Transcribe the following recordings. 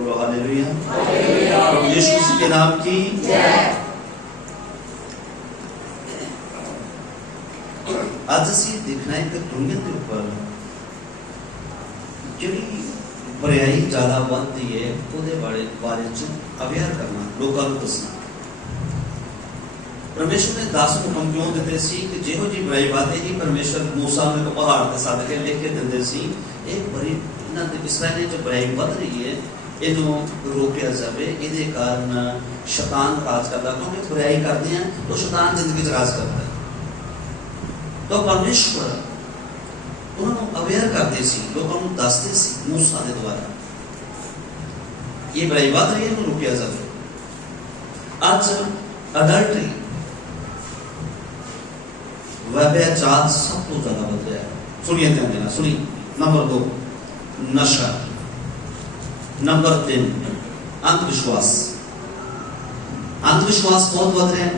बोलो हालेलुया। प्रभु यीशु मसीह के नाम की आज असी देखना है कि दुनिया के ऊपर जिहड़ी बुराई ज़्यादा बढ़ती है उसके बारे अवेयर करना, लोगों को दसना। परमेश्वर ने 10 हुक्म क्यों दिते सी कि जिहो जी बुराई बढ़ेगी परमेश्वर मूसा ने एक पहाड़ ते सद के लिख के दिंदे सी एक बड़ी इन्हां दे इसराइल जो बुराई बढ़ रही है इन्हों रोकिया जाए। इहदे कारण शैतान राज करता, क्योंकि बुराई करते हैं तो शैतान जिंदगी राज करता है। तो परमेश्वर उन्होंने अवेयर करते सी, लोगों को दसते सी मूसा के द्वारा ये बुराई बढ़ रही है, इन्हों रोकिया जाए। आज अडल्टरी व्यभिचार सब तो ज्यादा बढ़ रहा है। सुनिए ध्यान देना, सुनिए। नंबर 2 नशा, नंबर 3 अंधविश्वास। अंधविश्वास बहुत बढ़ रहे हैं,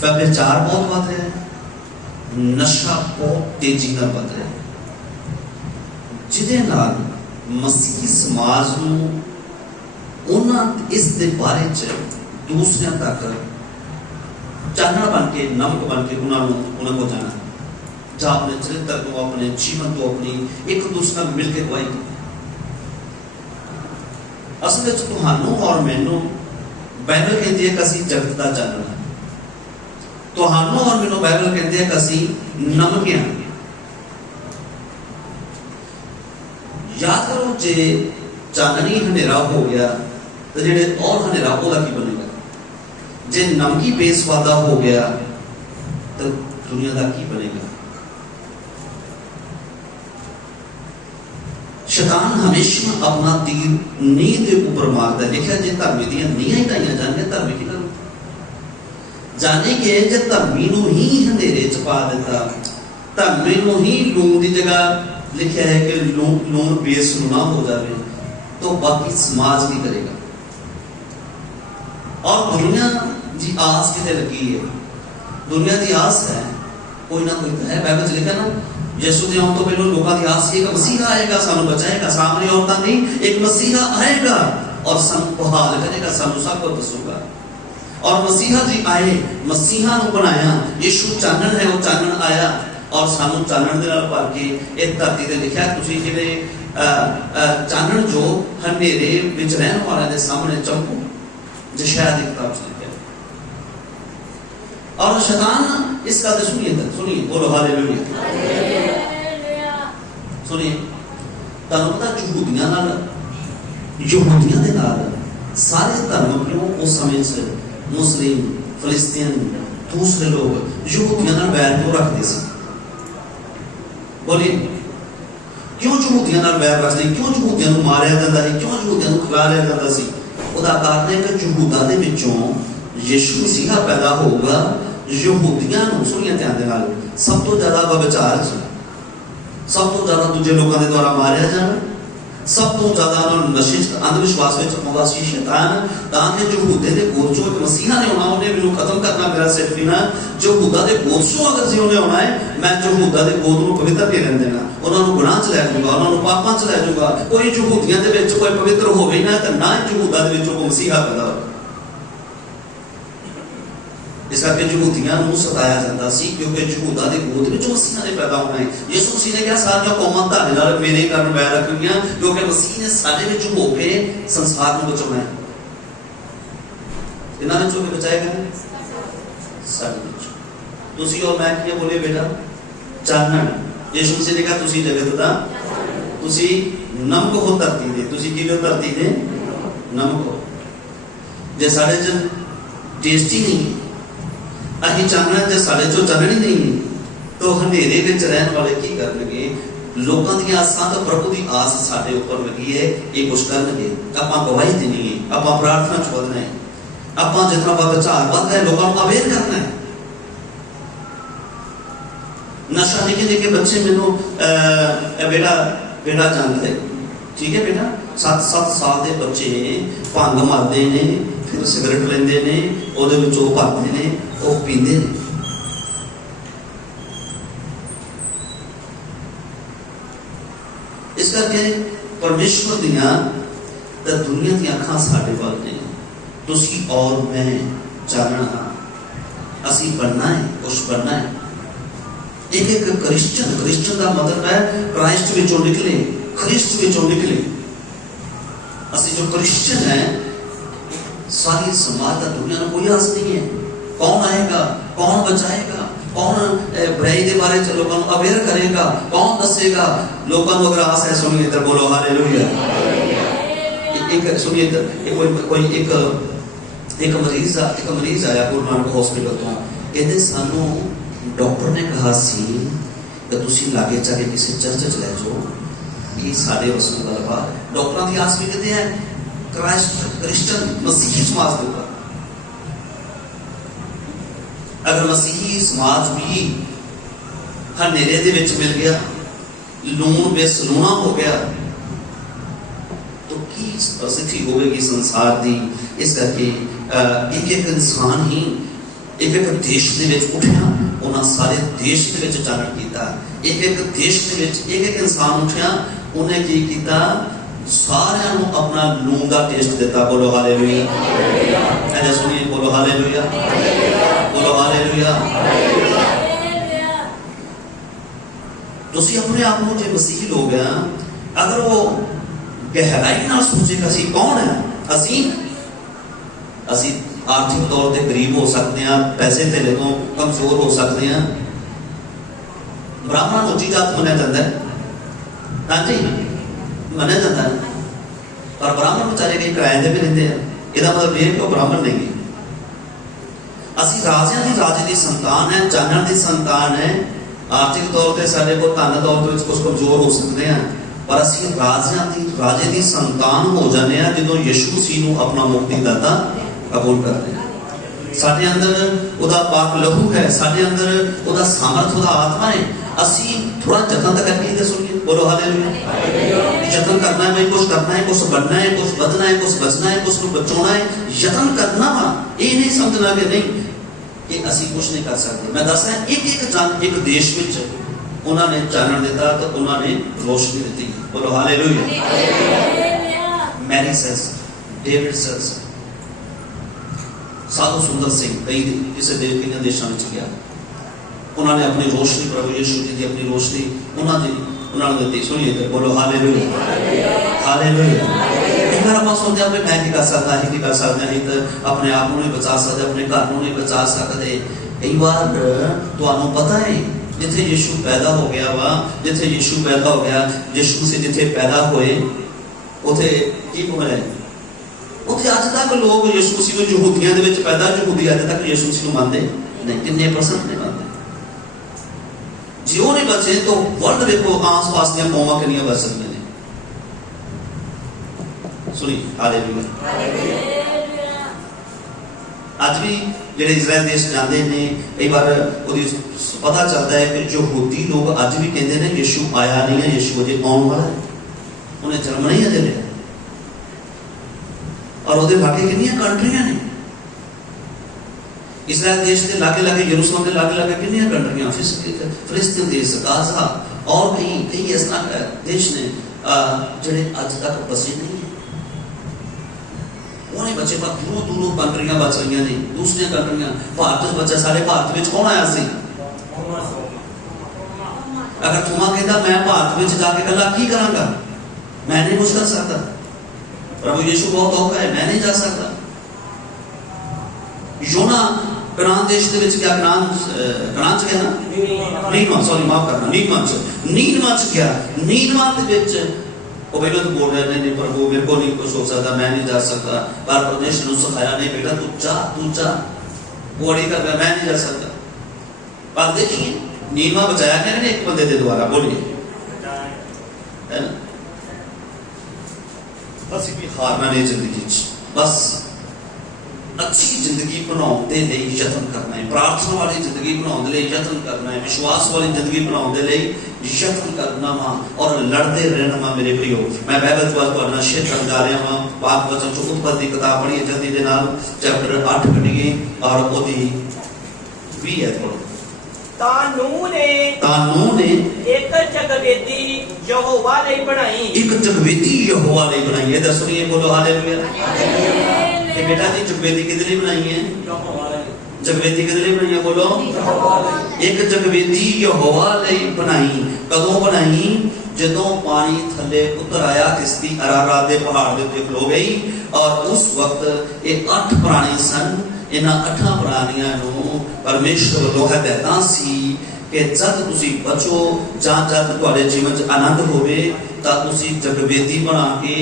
व्यभिचार बहुत बढ़ रहे हैं, नशा बहुत तेजी नाल बढ़ रहा है, जिहदे नाल मसीही समाज नूं उन्हां इस दे बारे च दूसरियां तक चानना बन के, नमक बन के उन्होंने को जाना, जहाँ अपने चरित्र को, अपने जीवन को, अपनी एक दूसरे मिलकर गवाही दी। असल में तुहानू और मैनू बाइबल कहती है कि असीं जगत का चानना है। तुहानू और मैनू बाइबल कहती है कि असीं नमक हैं। याद करो, जे चाननी हनेरा हो गया तो जेडे और हनेरा ओदा की बनेगा? जे नमकी बेसवादा हो गया तो दुनिया का की बनेगा? शैतान हमेशा अपना तीर नींह के ऊपर मारता है। लिखा जे धर्मी दी नीहां ही ढाईयां जाने, धर्मी की करो जाने के जे धर्मी नूं ही अंधेरे च पा दिता, धर्मी नूं ही लूण की जगह लिखा है कि लूण बेसलूना हो जाए तो बाकी समाज की करेगा। और दुनिया जी आस कितने लगी है? दुनिया की आस है कोई ना कोई है। बाइबल च लिखा ना, यीशु के आने तो पहले लोगों की आस थी कि मसीहा आएगा, सानू बचाएगा। सामने औरतां नहीं, एक मसीहा आएगा और सानू बहाल करेगा, सानू सब कुछ दसूगा। और मसीहा जी आए, मसीहा नूं बनाया, यीशु चानन है, वो चानन आया और सानू चानन दे नाल भर के इस धरती ते लिखा तुसीं जिहड़े चानन जो हनेरे विच रहण वालियां दे सामने चमको, यशायाह दी किताब च लिखा। और शैतान इस गल ते सुनिए, बोलो हालेलुया। सुनिए, तुहानू पता यहूदियां दे नाल सारे धर्म क्यों उस समय से मुस्लिम, फिलिस्तीन, दूसरे लोग यहूदियां नाल बैर क्यों रखते थे? बोलिए, क्यों यहूदियां नाल बैर रखते? क्यों यहूदियां नूं मारिया जांदा है? क्यों यहूदियां नूं खिलारिया जांदा सी? ਉਹਦਾ ਕਾਰਨ ਹੈ ਕਿ ਯਹੂਦਾ ਦੇ ਵਿੱਚੋਂ ਯਿਸੂ ਮਸੀਹਾ ਪੈਦਾ ਹੋਊਗਾ। ਯਹੂਦੀਆਂ ਨੂੰ ਸੁਣੀਆਂ ਧਿਆਨ ਦੇ ਨਾਲ ਸਭ ਤੋਂ ਜ਼ਿਆਦਾ ਵਿਚਾਰ ਚ, ਸਭ ਤੋਂ ਜ਼ਿਆਦਾ ਦੂਜੇ ਲੋਕਾਂ ਦੇ ਦੁਆਰਾ ਮਾਰਿਆ ਜਾਣਾ, ਸਭ ਤੋਂ ਜ਼ਿਆਦਾ ਉਹਨਾਂ ਨੂੰ ਨਸ਼ੇ ਅੰਧਵਿਸ਼ਵਾਸ ਵਿੱਚ ਪਾਉਂਦਾ ਸੀ ਸ਼ੈਤਾਨ। ਤਾਂ ਕਿ ਯਹੂਦੇ ਦੇ ਗੋਦ ਚੋਂ ਇੱਕ ਮਸੀਹਾ ਨੇ ਆਉਣਾ, ਉਹਨੇ ਮੈਨੂੰ ਖਤਮ ਕਰਨਾ, ਮੇਰਾ ਸਿਰਫ ਹੀ ਨਾ ਯਹੂਦਾ ਦੇ ਗੋਦ ਚੋਂ ਅਗਰ ਜੇ ਉਹਨੇ ਆਉਣਾ ਹੈ, ਮੈਂ ਯਹੂਦਾ ਦੇ ਗੋਦ ਨੂੰ ਪਵਿੱਤਰ ਨਹੀਂ ਰਹਿਣ ਦੇਣਾ, ਉਹਨਾਂ ਨੂੰ ਗੁਨਾਹ ਚ ਲੈ ਜਾਊਗਾ, ਉਹਨਾਂ ਨੂੰ ਪਾਪਾਂ ਚ ਲੈ ਜਾਊਗਾ। ਕੋਈ ਯਹੂਦੀਆਂ ਦੇ ਵਿੱਚ ਕੋਈ ਪਵਿੱਤਰ ਹੋਵੇ ਨਾ ਤਾਂ ਨਾ ਯਹੂਦਾ ਦੇ ਵਿੱਚੋਂ ਕੋਈ ਮਸੀਹਾ ਪੈਦਾ ਹੋਵੇ। इस करके यहूदियां नूं सताया जाता सी, क्योंकि यहूदा दे गोद विच मसीहा ने पैदा होना है। यीशु मसीह ने कहा सारियां कौमां तुहाडे नाल मेरे कारण बैर रखणगीआं, क्योंकि मसीह ने साडे विच हो के संसार नूं बचाउणा है। इन्हां विचों के बचाएगा साडे विच। तुसीं और मैं की बोले बेटा चानण। यीशु मसीह ने कहा तुसीं जगत दा, तुसीं नमक हो धरती दे। तुसीं की हो धरती दे? नमक हो। जे साडे च टेस्ट ही नहीं, असीं चाहना जे साडे चों चानण ही नहीं तो हनेरे विच रहण वाले की करनगे? लोकां दी आसां तो प्रभु दी आस साडे उपर लगी है, ये कुछ करनगे। आपां गवाही देनी है, आपां प्रार्थना च वधना है, आपां जितना विचार वधदा है लोकां नूं अवेयर करना है। नशा निके निके बच्चे मैनूं बेटा जानदा है, ठीक है बेटा, 7 साल के बच्चे भंग मारते हैं, फिर सिगरेट लेंदे ने, ओहदे विच ओह भरदे ने, ओह पींदे ने। इस करके परमेश्वर दियां तो दुनिया दी अखां साडे वल ने, तुसी और मैं जानना हाँ, असी बनना है, कुछ बनना है। एक एक क्रिश्चियन का मतलब है क्राइस्ट विचों निकले, ख्रिस्ट विचों निकले। असी जो क्रिश्चियन है, सारी समाज का दुनिया में कोई आस नहीं है। कौन आएगा, कौन बचाएगा, कौन बुराई के बारे में लोगों को अवेयर करेगा, कौन दसेगा। लोगों को अगर आस है, सुनिए इधर बोलो हालेलुया। एक सुनिए इधर कोई एक मरीज आया गुरु नानक हॉस्पिटल तो कहते सानू डॉक्टर ने कहा सी कि तुसी लागे जाके किसी चर्च च लै जाओ, ये साढ़े वसों का बात है। डॉक्टरों की आस भी कहते हैं क्रिश्चियन मसीही समाज के ऊपर। अगर मसीही समाज भी हनेरे दे विच मिल गया, लूण बेस लूणा हो गया, तो की स्थिति होगी संसार दी। इस करके एक एक इंसान ही एक एक देश दे विच उठिया, उन्हें सारे देश दे विच चानण कीता। एक एक देश दे विच एक एक इंसान उठिया, उन्हें की कीता, सारियां नूं अपना लूण दा टेस्ट दिता। बोलो हालेलुया। ऐसे सुनिए, बोलो हालेलुया, बोलो हालेलुया। तुसी अपने आप को जो मसीही लोग हैं, अगर वो गहराई नाल सोचेगा असी कौन है, असी आर्थिक तौर पर गरीब हो सकते हैं, पैसे धेले तो कमजोर हो सकते हैं। ब्राह्मण उच्ची जात मनिया जाता है, हाँ जी मनिया जाता है, पर ब्राह्मण बेचारे कई किराए पे भी रहते हैं। इसका मतलब यह कि वो ब्राह्मण नहीं। असी राजियां दी राजे की संतान है, जानण की संतान है। आर्थिक तौर पर साडे कोल धन तौर पर कुछ कमजोर हो सकते हैं, पर असी राजियां दी राजे की संतान हो जाने हैं जो यीशु मसीह नूं अपना मुक्तिदाता कबूल करते हैं। साडे अंदर उदा पाक लहू है, साडे अंदर उदा सामर्थ, उदा आत्मा है। असी थोड़ा जतन तक करके दे सुनिए, बोलो हालेलुया। यत्न करना है, कुछ करना है, कुछ बनना है, कुछ बदना है, कुछ बचना है, कुछ बचाना है। यत्न करना वा, ये नहीं समझना कि नहीं कि असी कुछ नहीं कर सकते। मैं दस रहा एक एक जन एक देश में उन्होंने चानण दिता तो उन्होंने रोशनी दी। बोलो hallelujah. Mary Sells, David Sells, Sadhu Sundar Singh कई किसी देशों में गया, उन्होंने अपनी रोशनी प्रभु यीशु जी की अपनी रोशनी उन्होंने दी। सुनिए तो बोलो हालेलुया, हालेलुया। कई बार आप सोचते हैं मैं नहीं कर सकता, ही नहीं कर सकता, ही तो अपने आप को नहीं बचा सकते, अपने घर को नहीं बचा सकते। कई बार तो पता है जिथे यीशु पैदा हो गया वा, जिथे यीशु पैदा हो गया, यीशु से जिथे पैदा होए उथे की होया, उथे अज तक लोग यीशु मसीह को यहूदियों दे विच पैदा, यहूदी अज तक यीशु मसीह को मानते नहीं। कितने परसेंट नहीं मानते? जो नहीं बचे तो वर्ल्ड देखो आस पास दी कौमां कितनियां बच सकदियां ने। सुनी हालेलुया। आज भी जेडे इजराइल देश जाते हैं, कई बार पता चलता है कि यहूदी लोग अज भी कहते हैं यीशु आया नहीं है, यीशु अजे आने वाला है, उन्हें जन्म नहीं अजे लिया। और वो लागे कितनियां कंट्रियां ने, इजराइल देश के लागे लागे, यरूशलेम के लागे लागे कितनियां कंट्रियां, फिलिस्तीन देश, गाजा और कई इस तरह देश ने जेडे अज तक बसे नहीं है। उन्हें बच्चे पर दूरों दूरों कंट्रियां बच रही ने, दूसरी कंट्रियां। भारत बच्चा, सारे भारत में कौन आया सी? अगर थोमा कहता मैं भारत में जाके कला की करांगा, मैं नहीं कुछ कर सकता, प्रभु यीशु बहुत औखा है, मैं नहीं जा सकता। योना कनान देश के विच क्या, कनान च गया ना, नीनवा, सॉरी माफ करना, नीनवा च गया। नीनवा के विच वो पहले तो बोल रहे नहीं प्रभु मेरे को नहीं कुछ हो सकता, मैं नहीं जा सकता, पर परमेश्वर ने सिखाया नहीं बेटा तू जा। वो अड़ी कर रहा, मैं नहीं जा सकता। पर देखिए नीनवा बचाया क्या ना एक बंदे के द्वारा, बोलिए है ना। बस भी हारना नहीं जिंदगी, बस अच्छी जिंदगी बनाने लिए यत्न करना है, प्रार्थना वाली जिंदगी बनाने लिए यत्न करना है, विश्वास वाली जिंदगी बनाने लिए यत्न करना वा और लड़ते रहना वा। मेरे प्रियो, मैं बाइबल को शेयर कर जा रहा हूं, पाक वचन चो उत्पत्ति किताब पढ़िए जल्दी दे नाल, चैप्टर 8 पढ़िए और ओदी 20 है थोड़ा तानू ने एक जगवेदी यहोवा ਲਈ ਬਣਾਈ। एक जगवेदी यहोवा ਲਈ बनाई है। दसो ये बोलो हालेलुया। ये बेटा जी जगवेदी किदे लिए बनाई है? जगवेदी किदे लिए बनाई है? बोलो। एक जगवेदी यहोवा ਲਈ बनाई। कदों बनाई? जदों पानी थले उतर आया किश्ती अरारात दे पहाड़ दे उत्ते खलो गई और उस वक्त ये 8 प्राणी सन। इन्हां 8 प्राणियां नूं परमेश्वर ਵੱਲੋਂ ਹਦਾਇਤਾਂ ਸੀ कि जब तुसी बचो जां जब तुहाडे जीवन च आनंद होवे तां तुसी जगवेदी बना के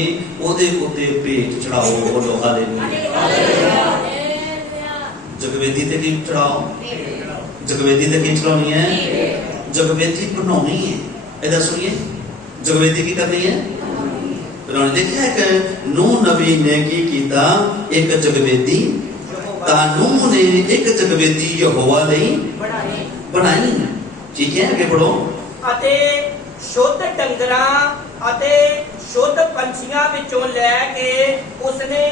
ओदे उत्ते भेंट चढ़ाओ। बोलो हालेलुया। जगवेदी ते की चढ़ाओ? जगवेदी ते की चढ़ानी है? जगवेदी बनानी है। इधर सुनिए, जगवेदी की करनी है? बनानी। देखिए कि नूह नबी ने की कीता? एक जगवेदी तां नूह ने एक जगवेदी यहोवा लई बनाई। ठीक है, आगे बढ़ो। ਅਤੇ ਸ਼ੁੱਧ ਡੰਗਰਾਂ ਅਤੇ ਸ਼ੁੱਧ ਪੰਛੀਆਂ ਵਿੱਚੋਂ ਲੈ ਕੇ ਉਸਨੇ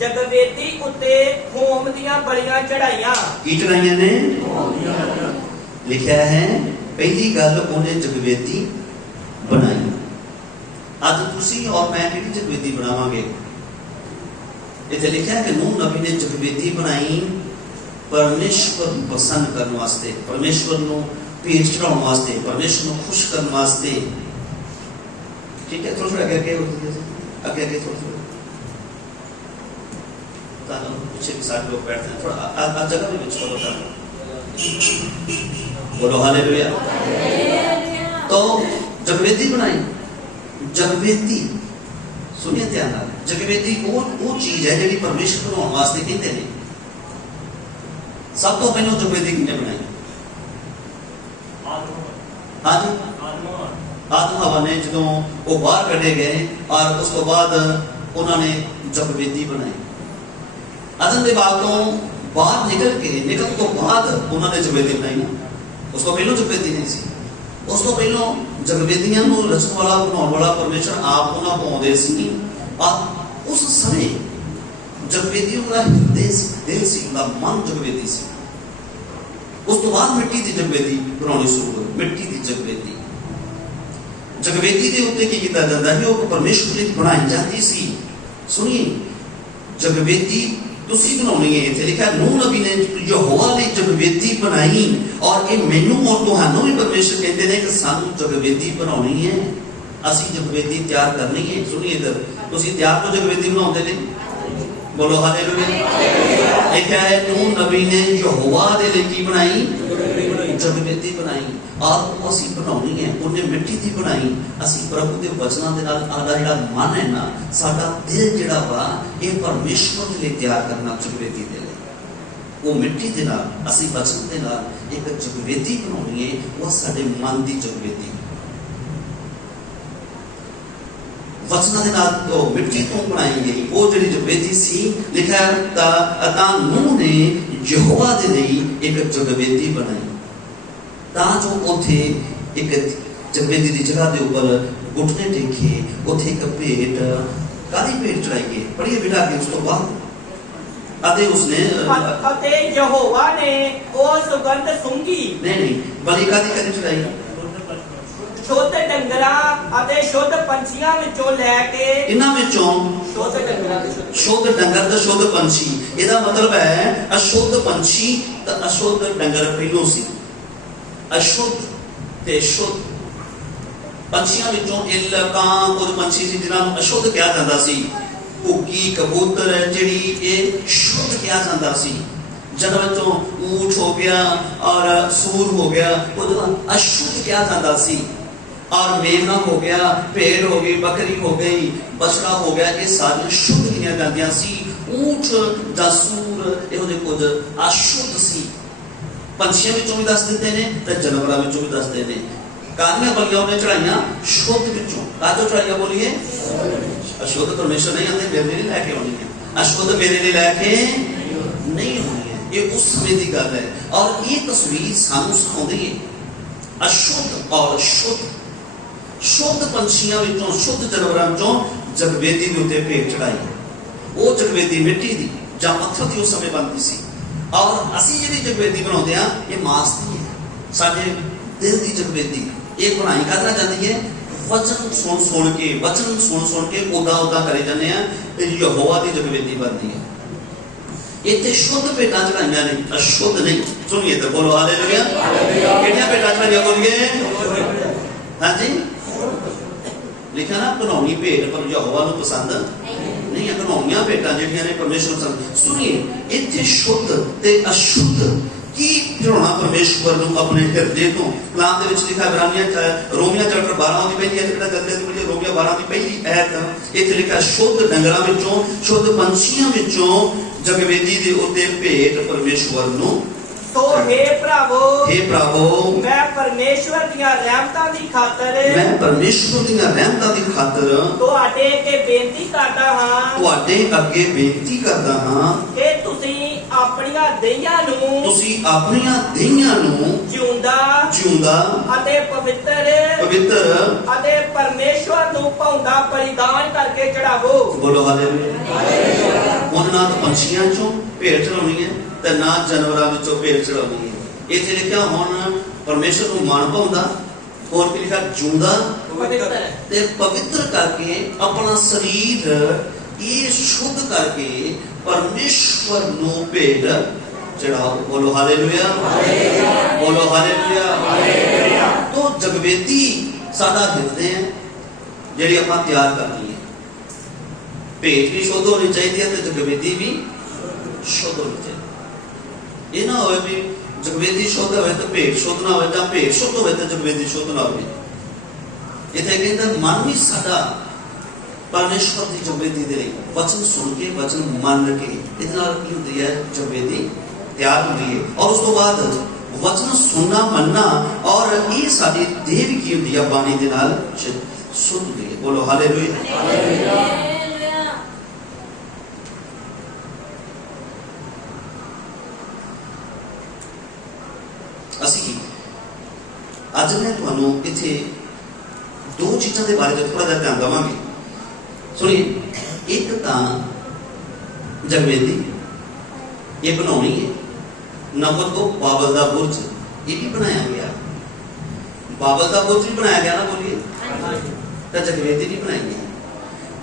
ਜਗਵੇਦੀ ਉੱਤੇ ਹੋਮ ਦੀਆਂ ਬਲੀਆਂ ਚੜਾਈਆਂ। की चढ़ाइयां ने? लिखा है पहली गल उन्हें जगवेदी बनाई। आज तुसी और मैं किहड़ी जगवेदी बनावांगे? इत्थे लिखा है कि नूह नबी ने जगवेदी बनाई परमेश्वर ਨੂੰ पसंद करने वास्ते, परमेश्वर ਨੂੰ भेंट चढ़ाने वास्ते, परमेश्वर ਨੂੰ खुश करने वास्ते। ठीक है, थोड़ा आगे आगे थोड़ा पीछे के साथ लोग बैठते हैं, थोड़ा जगह भी छोड़ो। बोलो हालेलुया। तो जगवेदी बनाई। जगवेदी सुनिए ध्यान नाल, जगवेदी वो चीज है जिहड़ी परमेश्वर बनाने वास्ते कहते हैं। सब तो पहले जगवेदी किसने बनाई? हाँ जी, आदम हवा ने जो वो बाहर कढ़े गए और उस तो बाद उन्होंने जगवेदी बनाई। आदम के बाग तो बाहर निकल तो बाद उन्होंने जगवेदी बनाई ना। उसको पहले जगवेदी नहीं सी। उस तो पहले जगवेदियां को रचन वाला बनाने वाला परमेश्वर आप उन्होंने बनाते सी। और उस समय जगवेदियों का हृदय दिल सी, उनका मन जगवेदी सी। उस तो बाद मिट्टी की जगवेदी बनानी शुरू हुई। मिट्टी की जगवेदी, जगवेदी के उत्ते की कीता जाता है? वो परमेश्वर की बनाई जाती सी। सुनिए, जगवेदी तुसी बनानी है। इत्थे लिखा नूह नबी ने यहोवा लई जगवेदी बनाई और ये मैनू और तुहानू भी परमेश्वर कहते हैं कि सानू जगवेदी बनानी है, असी जगवेदी तैयार करनी है। सुनिए इधर, तुसी तैयार हो जगवेदी बनाउंदे ने? बोलो हालेलुया। लिखा है नूह नबी ने यहोवा दे लई की बनाई? जगवेदी बनाई। और वो असी बनानी है, उन्हें मिट्टी दी बनाई। असी प्रभु के वचनां दे नाल आदा जिहड़ा मन है ना, साडा दिल जिहड़ा वा ये परमेश्वर दे लई तैयार करना जगवेदी दे लई। वो मिट्टी दे नाल असी वचन दे नाल एक जगवेदी बनानी है। वो साडे मन दी जगवेदी वचना दे नाल तो मिट्टी तो बनाई गई। वो जिहड़ी जगवेदी सी, लिखा है तां नूह ने यहोवा दे लई एक जगवेदी बनाई। तां जो उथे एक जगवेदी की जगह के ऊपर घुटने टेके उथे एक भेंट कादी भेंट चढ़ाई गई। पढ़िए बेटा आगे। उस तो बाद अते उसने अते यहोवा ने वो सुगंध सूंघी। नहीं बलि कादी कदी चढ़ाई? शुद्ध डंगरां अते शुद्ध पंछियां विचों लैके इन्हां विचों शुद्ध डंगरां ते शुद्ध डंगर ते शुद्ध पंछी। ਇਹਦਾ मतलब है अशुद्ध पंछी ते अशुद्ध डंगर पहलों सी। अशुद्ध ते शुद्ध पंछियां विचों इल कां कुछ पंछी सी जिन्हां नूं अशुद्ध कहा जांदा सी। घुग्गी कबूतर ਜਿਹੜੀ ਇਹ शुद्ध कहा जांदा सी। जन्म तो ऊंट हो गया और सूर हो गया, वो अशुद्ध कहा जाता सी। और मेमना हो गया, भेड़ हो गई, बकरी हो गई, बछड़ा हो गया, ये सारी शुद्ध गिनिया जांदियां सी। ऊंट दा सूर इहो जे कुछ अशुद्ध सी। पंछियां विचों भी दस दिंदे ने ते जानवरां विचों भी दसदे ने। कादियां बलियां ने चढ़ाइयां शुद्ध विचों। काजो चढ़ाइयां बोलिए? अशुद्ध परमेश्वर नहीं आंदे मेरे लिए लेके आउणी है, अशुद्ध मेरे लिए लेके नहीं होनी है। ये उस समय की गल है। और ये तस्वीर सानू सिखाउंदी है अशुद्ध और शुद्ध। शुद्ध पंछियां विचों, शुद्ध जानवरां विचों जगवेदी के उत्ते भेंट चढ़ाई। वो जगवेदी मिट्टी दी जां पत्थर की उस समय बनती सी। और असी जिहड़ी जगवेदी बनाउंदे आ ये मांस दी है। साडे दिल दी जगवेदी एक बनाई करना चाहती है वचन सुन के उदा उदा करे जाने हैं यहोवा दी जगवेदी बनती है इतने शुद्ध भेटां चढ़ाइयां नहीं अशुद्ध नहीं सुनिए तो बोलो हालेलुया कितने भेटां चढ़ाइयां बोलिए हाँ जी लिखा ना घनौनी भेट पर यहोवा नूं पसंद नहीं है घनौनियां भेटां जिहड़ियां ने परमेश्वर पसंद सुनिए इतने शुद्ध ते अशुद्ध की चढ़ाना परमेश्वर नूं अपने हृदय तो कलाम दे विच लिखा इब्रानियां रोमिया चैप्टर 12 दी पहली आयत जेड़ा जल्दी मुझे रोमिया 12 दी पहली आयत इत्थे लिखा शुद्ध डंगरां विचों शुद्ध पंछियां विचों जगवेदी दे उत्ते भेट परमेश्वर नूं तो हे प्रभु मैं परमेश्वर दियां रहमतां दी खातर तुहाडे अगे बेनती करदा हां कि तुसी ਆਪਣੀਆਂ ਦੇਹੀਆਂ ਨੂੰ ਜਿਉਂਦਾ ਅਤੇ ਪਵਿੱਤਰ ਅਤੇ ਪਰਮੇਸ਼ਵਰ ਨੂੰ ਭਾਉਂਦਾ ਬਲੀਦਾਨ ਕਰਕੇ ਚੜਾਵੋ ਬੋਲੋ ਹਾਲੇਲੂਇਆ ਉਹਨਾਂ ਨਾਲ ਪੰਛੀਆਂ ਚੋਂ ਭੇਟ ਚੜਾਉਣੀ ਹੈ ਤੇ ਨਾ ਜਾਨਵਰਾਂ ਵਿੱਚੋਂ ਭੇਟ ਚੜਾਉਣੀ ਹੈ ਇੱਥੇ ਲਿਖਿਆ ਹੁਣ ਪਰਮੇਸ਼ਵਰ ਨੂੰ ਮਾਣ ਭਾਉਂਦਾ ਹੋਰ ਕੀ ਲਿਖਿਆ ਜਿਉਂਦਾ ਤੇ ਪਵਿੱਤਰ ਕਰਕੇ ਆਪਣਾ ਸਰੀਰ ਇਹ ਸ਼ੁੱਧ ਕਰਕੇ परमेश्वर नु भेट चढ़ाओ बोलो हालेलुया बोलो हालेलुया तो जगवेदी साडा हृदय है जेड़ी आपां तैयार करनी है भेट भी शुद्ध होनी चाहिए ते जगवेदी भी शुद्ध होनी चाहिए ये ना होवे भी जगवेदी शुद्ध होवे तो भेट शुद्ध ना होवे जां भेट शुद्ध होवे तो जगवेदी शुद्ध ना होवे इथे कहंदा मन भी साडा परमेश्वर की जगवेदी दे वचन सुन के वचन मान के इतना की होती है जगवेदी तैयार होती है और उस तो बाद वचन सुनना मनना और ये साडी देह भी की होती है बानी दे नाल शुद्ध होती है बोलो हालेलुया असी आज मैं तुहानू इथे दो चीज़ों के बारे में थोड़ा जिहा ध्यान देवांगे सुनिए एक तां जगवेदी ये बनानी है नंबर 2 बाबल दा बुर्ज ये भी बनाया गया बाबल दा बुर्ज भी बनाया गया ना बोलिए तो जगवेदी भी बनाई गई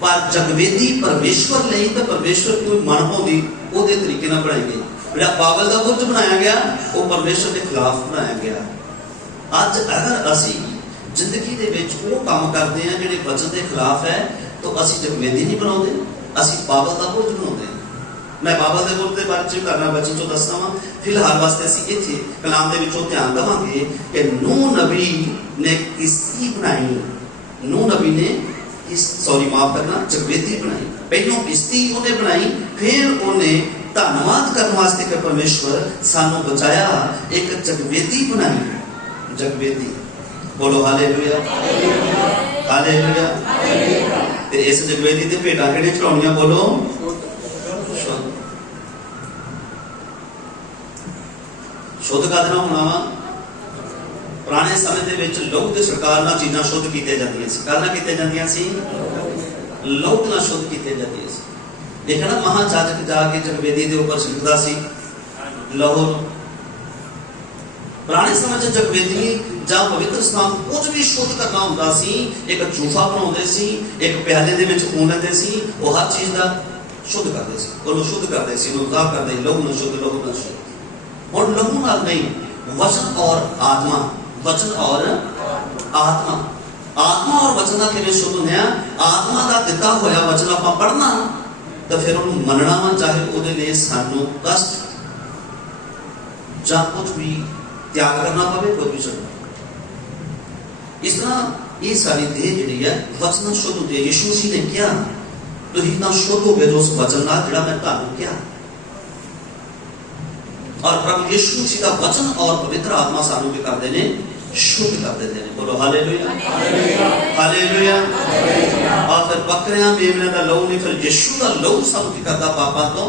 पर जगवेदी परमेश्वर नहीं तो परमेश्वर कोई मन पाउंदी ओदे तरीके नाल बनाई गई जेड़ा बाबल दा बुर्ज बनाया गया वो परमेश्वर के खिलाफ बनाया गया अज अगर असी जिंदगी दे विच वो काम करते हैं जेड़े वचन के खिलाफ है तो असी जगवेदी नहीं बनाते असी बाबल का बुर्ज बनाते मैं बाबल के बुर्ज के बारे में करना बच्चों चो दसना वा फिलहाल वास्ते असी इत्थे कलाम दे विचों ध्यान देवांगे कि नूह नबी ने किसकी बनाई नूह नबी ने माफ करना जगवेदी बनाई पहलों किस्ती उन्हें बनाई फिर उन्हें धन्यवाद करने वास्ते कि परमेश्वर सानू बचाया एक जगवेदी बनाई जगवेदी बोलो हालेलुया हालेलुया ते इस जगवेदी ते भेटां किहड़ियां चढ़ाउणियां बोलो शुद्ध करना होना वा पुराने समय दे विच लहू ते सरकार नाल चीज़ां शुद्ध कीतियां जांदियां सी करना कीतियां जांदियां सी लहू नाल शुद्ध कीतियां जांदियां सी देखा ना महायाजक जाके जगवेदी दे ऊपर छिड़कदा सी लहू पुराने समय च जगवेदी जां पवित्र स्थान कुछ भी शुद्ध करना होंदा सी एक जूफा बनाउंदे सी एक प्याले दे विच खून लैंदे सी वो हर चीज दा शुद्ध करदे सी ओनू शुद्ध करदे सी ओनू साफ करदे लहू नाल शुद्ध लहू नाल शुद्ध और लहू नाल नहीं वचन और आत्मा आत्मा और वचन दा किवें शुद्ध होया आत्मा दा दिता होया वचन आपां पढ़ना तो फिर ओनू मनना वा चाहे ओदे लिए सानू कष्ट जां कुछ भी त्याग करना पवे कोई भी शुद्ध इस तरह ये सारी देह जी है वचन शुद्ध होती है यीशु मसीह ने क्या तो ही ना शुद्ध हो गए जो उस वचन ना जड़ा मैं तानू क्या और प्रभु यीशु मसीह का वचन और पवित्र आत्मा सानू के कर देने शुद्ध कर देते हैं बोलो हालेलुया हालेलुया और फिर बकरियां मेमने का लहू नहीं फिर यीशु का लहू सानू की करता पापां तो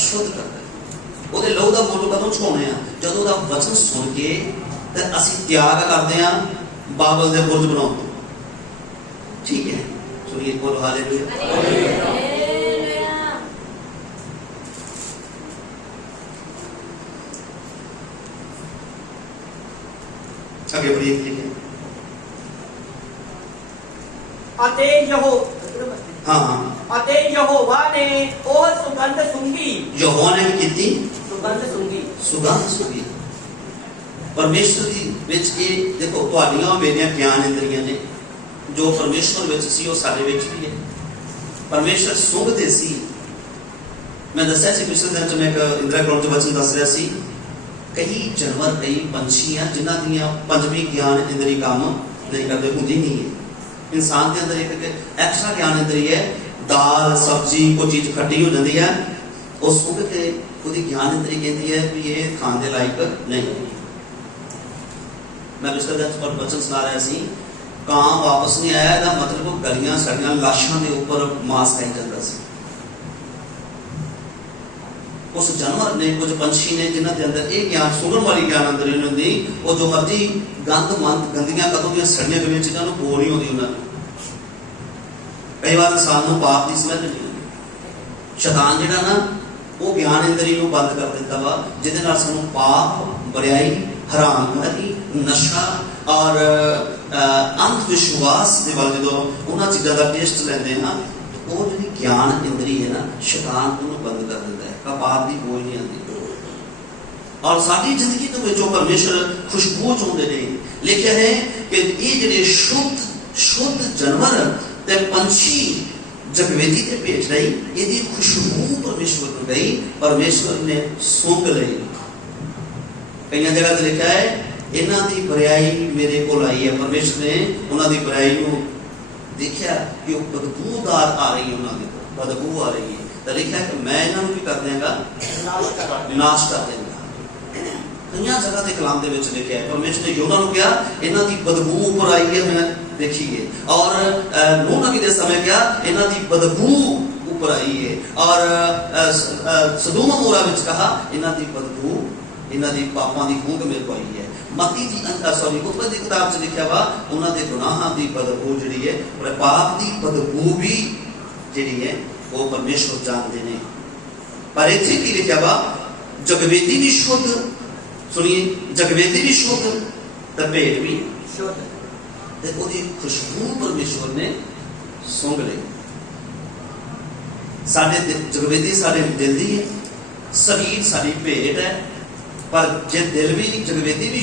शुद्ध करता ਉਹਦੇ ਲਹੂ ਦਾ ਮੁੱਲ ਕਦੋਂ ਛੋਣੇ ਆ ਜਦੋਂ ਉਹਦਾ ਵਚਨ ਸੁਣ ਕੇ ਤੇ ਅਸੀਂ ਤਿਆਗ ਕਰਦੇ ਆ ਬਾਬਲ ਦੇ ਬੁਰਜ ਬਣਾਉਣ ਤੋਂ ਠੀਕ ਹੈ ਸੁਣੀਏ ਬੋਲੋ ਹਾਲੇਲੂਇਆ ਅੱਗੇ ਬੜੀ ਲਿਖਿਆ ਅਤੇ ਯਹੋ ਹਾਂ ਅਤੇ ਯਹੋਵਾ ਨੇ ਉਹ ਸੁਗੰਧ ਸੁੰਘੀ ਯਹੋਵਾ ਨੇ ਕੀ ਕੀਤੀ ਸੁਗੰਧ ਸੁੰਘੀ ਸੁਗੰਧ ਸੁੰਘੀ ਪਰਮੇਸ਼ਰ ਦੀ ਵਿੱਚ ਇਹ ਦੇਖੋ ਤੁਹਾਡੀਆਂ ਮੇਰੀਆਂ ਗਿਆਨ ਇੰਦਰੀਆਂ ਨੇ ਜੋ ਪਰਮੇਸ਼ਰ ਵਿੱਚ ਸੀ ਉਹ ਸਾਡੇ ਵਿੱਚ ਵੀ ਹੈ ਪਰਮੇਸ਼ਰ ਸੁੰਘਦੇ ਸੀ ਮੈਂ ਦੱਸਿਆ ਸੀ ਪਿਛਲੇ ਦਿਨ ਚ ਮੈਂ ਇੰਦਰਾ ਗਰਾਊਂਡ ਚ ਵਚਨ ਦੱਸ ਰਿਹਾ ਸੀ ਕਈ ਜਾਨਵਰ ਕਈ ਪੰਛੀ ਆ ਜਿਨ੍ਹਾਂ ਦੀਆਂ ਪੰਜਵੀਂ ਗਿਆਨ ਇੰਦਰੀ ਕੰਮ ਨਹੀਂ ਕਰਦੇ ਹੁੰਦੀ ਨਹੀਂ ਹੈ इंसान के अंदर एक एक्स्ट्रा ज्ञान अंदर ही है दाल सब्जी कोई चीज खट्टी हो जाती है उस वक्त उसकी ज्ञान अंदर कहती है कि ये खाने लायक नहीं मैं पिछले दिन पर वचन सुना रहा सी ਕਾਂ वापस नहीं आया ਇਹਦਾ मतलब गलियां सड़ियां लाशां के ऊपर मांस खाई जाता सी उस जानवर ने कुछ पंछी ने जिन्हां दे अंदर ਇਹ ज्ञान सुगण वाली ज्ञान अंदर नहीं होंदी वो जो मर्जी गंद मंद गंदियां कदों ਦੀਆਂ सड़ियां गलियां चीज़ां ਨੂੰ बोर नहीं होंदी उन्हां ਨੂੰ कई बार इंसान ਨੂੰ पाप ਦੀ ਸਮਝ ਨਹੀਂ ਆਉਂਦੀ शैतान ਜਿਹੜਾ ना वो ज्ञान इंद्री ਨੂੰ ਬੰਦ ਕਰ ਦਿੰਦਾ ਵਾ ਜਿਹਦੇ ਨਾਲ ਸਾਨੂੰ ਪਾਪ ਬੁਰਾਈ ਹਰਾਮਖੋਰੀ ਨਸ਼ਾ और अंध विश्वास ਦੇ ਵੱਲ ਜਦੋਂ ਉਹਨਾਂ ਚੀਜ਼ਾਂ ਦਾ ਟੇਸਟ ਲੈਂਦੇ ਹਾਂ ਉਹ ਜਿਹੜੀ ਗਿਆਨ ਇੰਦਰੀ ਹੈ ਨਾ शैतान ਉਹਨੂੰ ਬੰਦ ਕਰ ਦਿੰਦਾ ਹੈ ਪਾਪ ਦੀ ਬੋਝ ਨਹੀਂ ਆਉਂਦੀ और साडी जिंदगी तो जो परमेश्वर खुशबू चाहते हैं लिखा है कि ये ਜਿਹੜੇ शुद्ध जानवर ते पंछी जगवेदी ते भेज रही ਇਹਦੀ खुशबू परमेश्वर ਨੂੰ ਗਈ परमेश्वर ने सूंघ ਲਈ ਕਈਆਂ ਜਗ੍ਹਾ ਤੇ ਲਿਖਿਆ ਹੈ ਇਹਨਾਂ ਦੀ ਬੁਰਾਈ ਮੇਰੇ ਕੋਲ ਆਈ ਹੈ परमेश्वर ने ਉਹਨਾਂ ਦੀ ਬੁਰਾਈ ਨੂੰ ਦੇਖਿਆ ਕਿ ਉਹ ਬਦਬੂਦਾਰ ਆ ਰਹੀ ਹੈ ਉਹਨਾਂ ਦੀ ਬਦਬੂ ਆ ਰਹੀ ਹੈ ਤਾਂ ਲਿਖਿਆ ਕਿ ਮੈਂ ਇਹਨਾਂ ਨੂੰ ਕੀ ਕਰ ਦਿਆਂਗਾ ਨਾਸ਼ ਕਰ ਦਿਆਂਗਾ कई जगह के कलाम लिखा है परमेश्वर ने योना कहा इन्हां दी बदबू ऊपर आई है मैं देखिए और नूह नबी दे समय क्या इन्हां दी बदबू ऊपर आई है और सदोम अमोरा विच कहा इन्हां दी बदबू इन्हां दी पापां दी गूंग मेरे को आई है मत्ती दी सॉरी उत्पत्ति दी किताब च लिखा वा उन्हां दे गुनाहां दी बदबू जिहड़ी है और पाप दी बदबू भी जिहड़ी है वो परमेश्वर जानते हैं पर इत्थे की लिखा वा जगवेदी भी शुद्ध सुनिए जगवेदी भी शुद्ध ते भेंट भी शुद्ध ते ओदी खुशबू परमेश्वर ने सूंघ ली साडे जगवेदी साडे दिल दी है शरीर साडी भेंट है पर जे दिल भी जगवेदी भी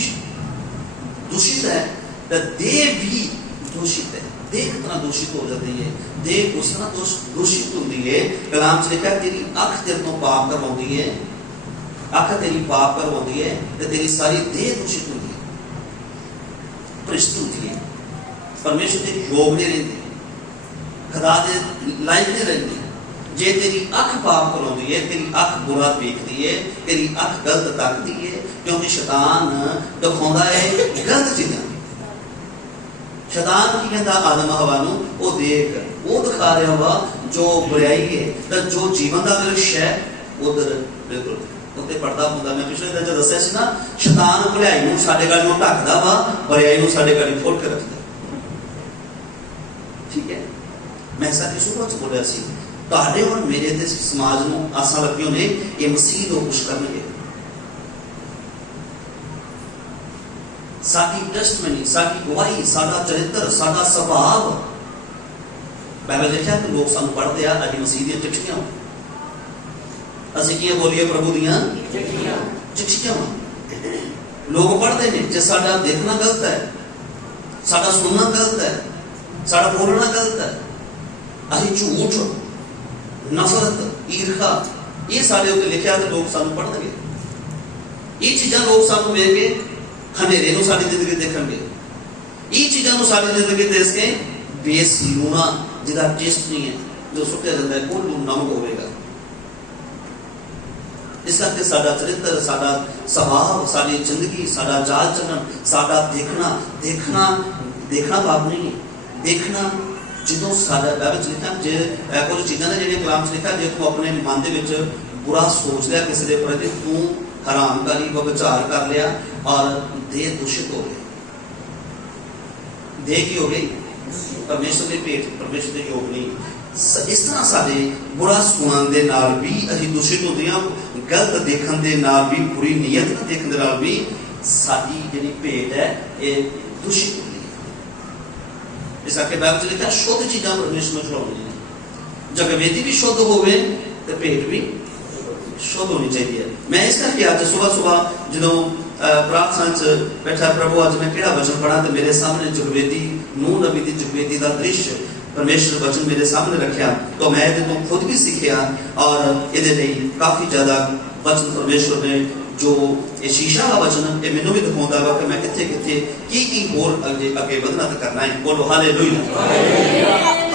दूषित है तो देह भी दूषित है देह कितना दूषित हो जाती है देह उस तरह दूषित होती है कलाम च लिखा तेरी अख तेरे तो पाप करवाती है अख तेरी पाप करवाती है तो तेरी सारी देह दूषित होती है भ्रष्ट होती है परमेश्वर के योग नहीं रहती खुदा दे लायक नहीं रहती जे तेरी अख पाप करवाती है तेरी अख बुरा देखती है तेरी अख गलत तकती है क्योंकि शैतान दिखाता है गलत चीज़ां शैतान की कहता आदम हवा नूं वो देख वो दिखा रहा वा जो बुराई है तो जो जीवन का दृश है उधर बिल्कुल ਉੱਤੇ ਪਰਦਾ ਹੁੰਦਾ ਮੈਂ ਪਿਛਲੇ ਦਿਨ ਚ ਦੱਸਿਆ ਸੀ ਨਾ ਸ਼ੈਤਾਨ ਭਲਾਈ ਨੂੰ ਸਾਡੇ ਗਲ ਨੂੰ ਢੱਕਦਾ ਵਾ ਬੁਰਾਈ ਨੂੰ ਸਾਡੇ ਗਲ ਨੂੰ ਖੋਲ ਕੇ ਰੱਖਦਾ ਠੀਕ ਹੈ ਮੈਂ ਸਾਡੀ ਸੁਭਾਅ ਚ ਬੋਲਿਆ ਸੀ ਤੁਹਾਡੇ ਹੁਣ ਮੇਰੇ ਤੇ ਸਮਾਜ ਨੂੰ ਆਸਾਂ ਲੱਗੀਆਂ ਨੇ ਇਹ ਮਸੀਹ ਤੋਂ ਕੁਛ ਕਰਨਗੇ ਸਾਡੀ ਟੈਸਟਮਨੀ ਸਾਡੀ ਗਵਾਹੀ ਸਾਡਾ ਚਰਿੱਤਰ ਸਾਡਾ ਸੁਭਾਅ ਬਾਈਬਲ ਲਿਖਿਆ ਕਿ ਲੋਕ ਸਾਨੂੰ ਪੜ੍ਹਦੇ ਆ ਅੱਜ ਮਸੀਹ ਦੀਆਂ ਚਿੱਠੀਆਂ ਅਸੀਂ ਕੀ ਬੋਲੀਏ ਪ੍ਰਭੂ ਦੀਆਂ ਚਿੱਠੀਆਂ ਲੋਕ ਪੜ੍ਹਦੇ ਨੇ ਜੇ ਸਾਡਾ ਦੇਖਣਾ ਗਲਤ ਹੈ ਸਾਡਾ ਸੁਣਨਾ ਗਲਤ ਹੈ ਸਾਡਾ ਬੋਲਣਾ ਗਲਤ ਹੈ ਅਸੀਂ ਝੂਠ ਨਫ਼ਰਤ ਈਰਖਾ ਇਹ ਸਾਡੇ ਉੱਤੇ ਲਿਖਿਆ ਤੇ ਲੋਕ ਸਾਨੂੰ ਪੜ੍ਹਨਗੇ ਇਹ ਚੀਜ਼ਾਂ ਲੋਕ ਸਾਨੂੰ ਵੇਖ ਕੇ ਹਨੇਰੇ ਨੂੰ ਸਾਡੀ ਜ਼ਿੰਦਗੀ ਦੇਖਣਗੇ ਇਹ ਚੀਜ਼ਾਂ ਨੂੰ ਸਾਡੀ ਜ਼ਿੰਦਗੀ ਦੇਖ ਕੇ ਬੇਸ ਲੂਣਾ ਜਿਹਦਾ ਟੇਸਟ ਨਹੀਂ ਹੈ ਜੋ ਸੁੱਟਿਆ ਜਾਂਦਾ ਹੈ ਉਹ ਲੂਣ ਨਮਕ ਹੋਵੇਗਾ इस करके साडा चरित्र साडा स्वभाव साडी जिंदगी साडा चाल चलन साडा देखना पाप नहीं है देखना जो साडा बाइबल च लिखा जे कुछ चीज़ां ने जिहड़ियां कलाम च लिखा जे तू अपने मन दे विच बुरा सोच लिया किसी दे प्रति तू हरामकारी व्यभिचार कर लिया और देह दूषित हो गई देह की हो गई परमेश्वर के भेंट परमेश्वर के योग नहीं इस तरह साडे बुरा सुनन दे नाल भी असीं दूषित होंदे हां गलत देखण दे नाल भी बुरी नीयत नाल देखण दे नाल भी साडी जिहड़ी भेट है ये दूषित होंदी है। इस करके बाइबल च लिखा शुद्ध चीज़ां परमेश्वर नूं चढ़ाउणियां ने। जगवेदी भी शुद्ध होवे ते भेट भी शुद्ध होनी चाहिए। मैं इस करके आज सुबह सुबह जो प्रार्थना च बैठा प्रभु अज मैं किहड़ा वचन पढ़ा तो मेरे सामने जगवेदी नूह नबी की जगवेदी का दृश्य परमेश्वर वचन मेरे सामने रखा तो मैं ये तो खुद भी सीखिया और ये काफ़ी ज़्यादा वचन परमेश्वर ने जो ये शीशा का वचन ये मैनू भी दिखाता वा कि मैं कितने कितने की होर अगे अगे बढ़ना तो करना है। बोलो हालेलुया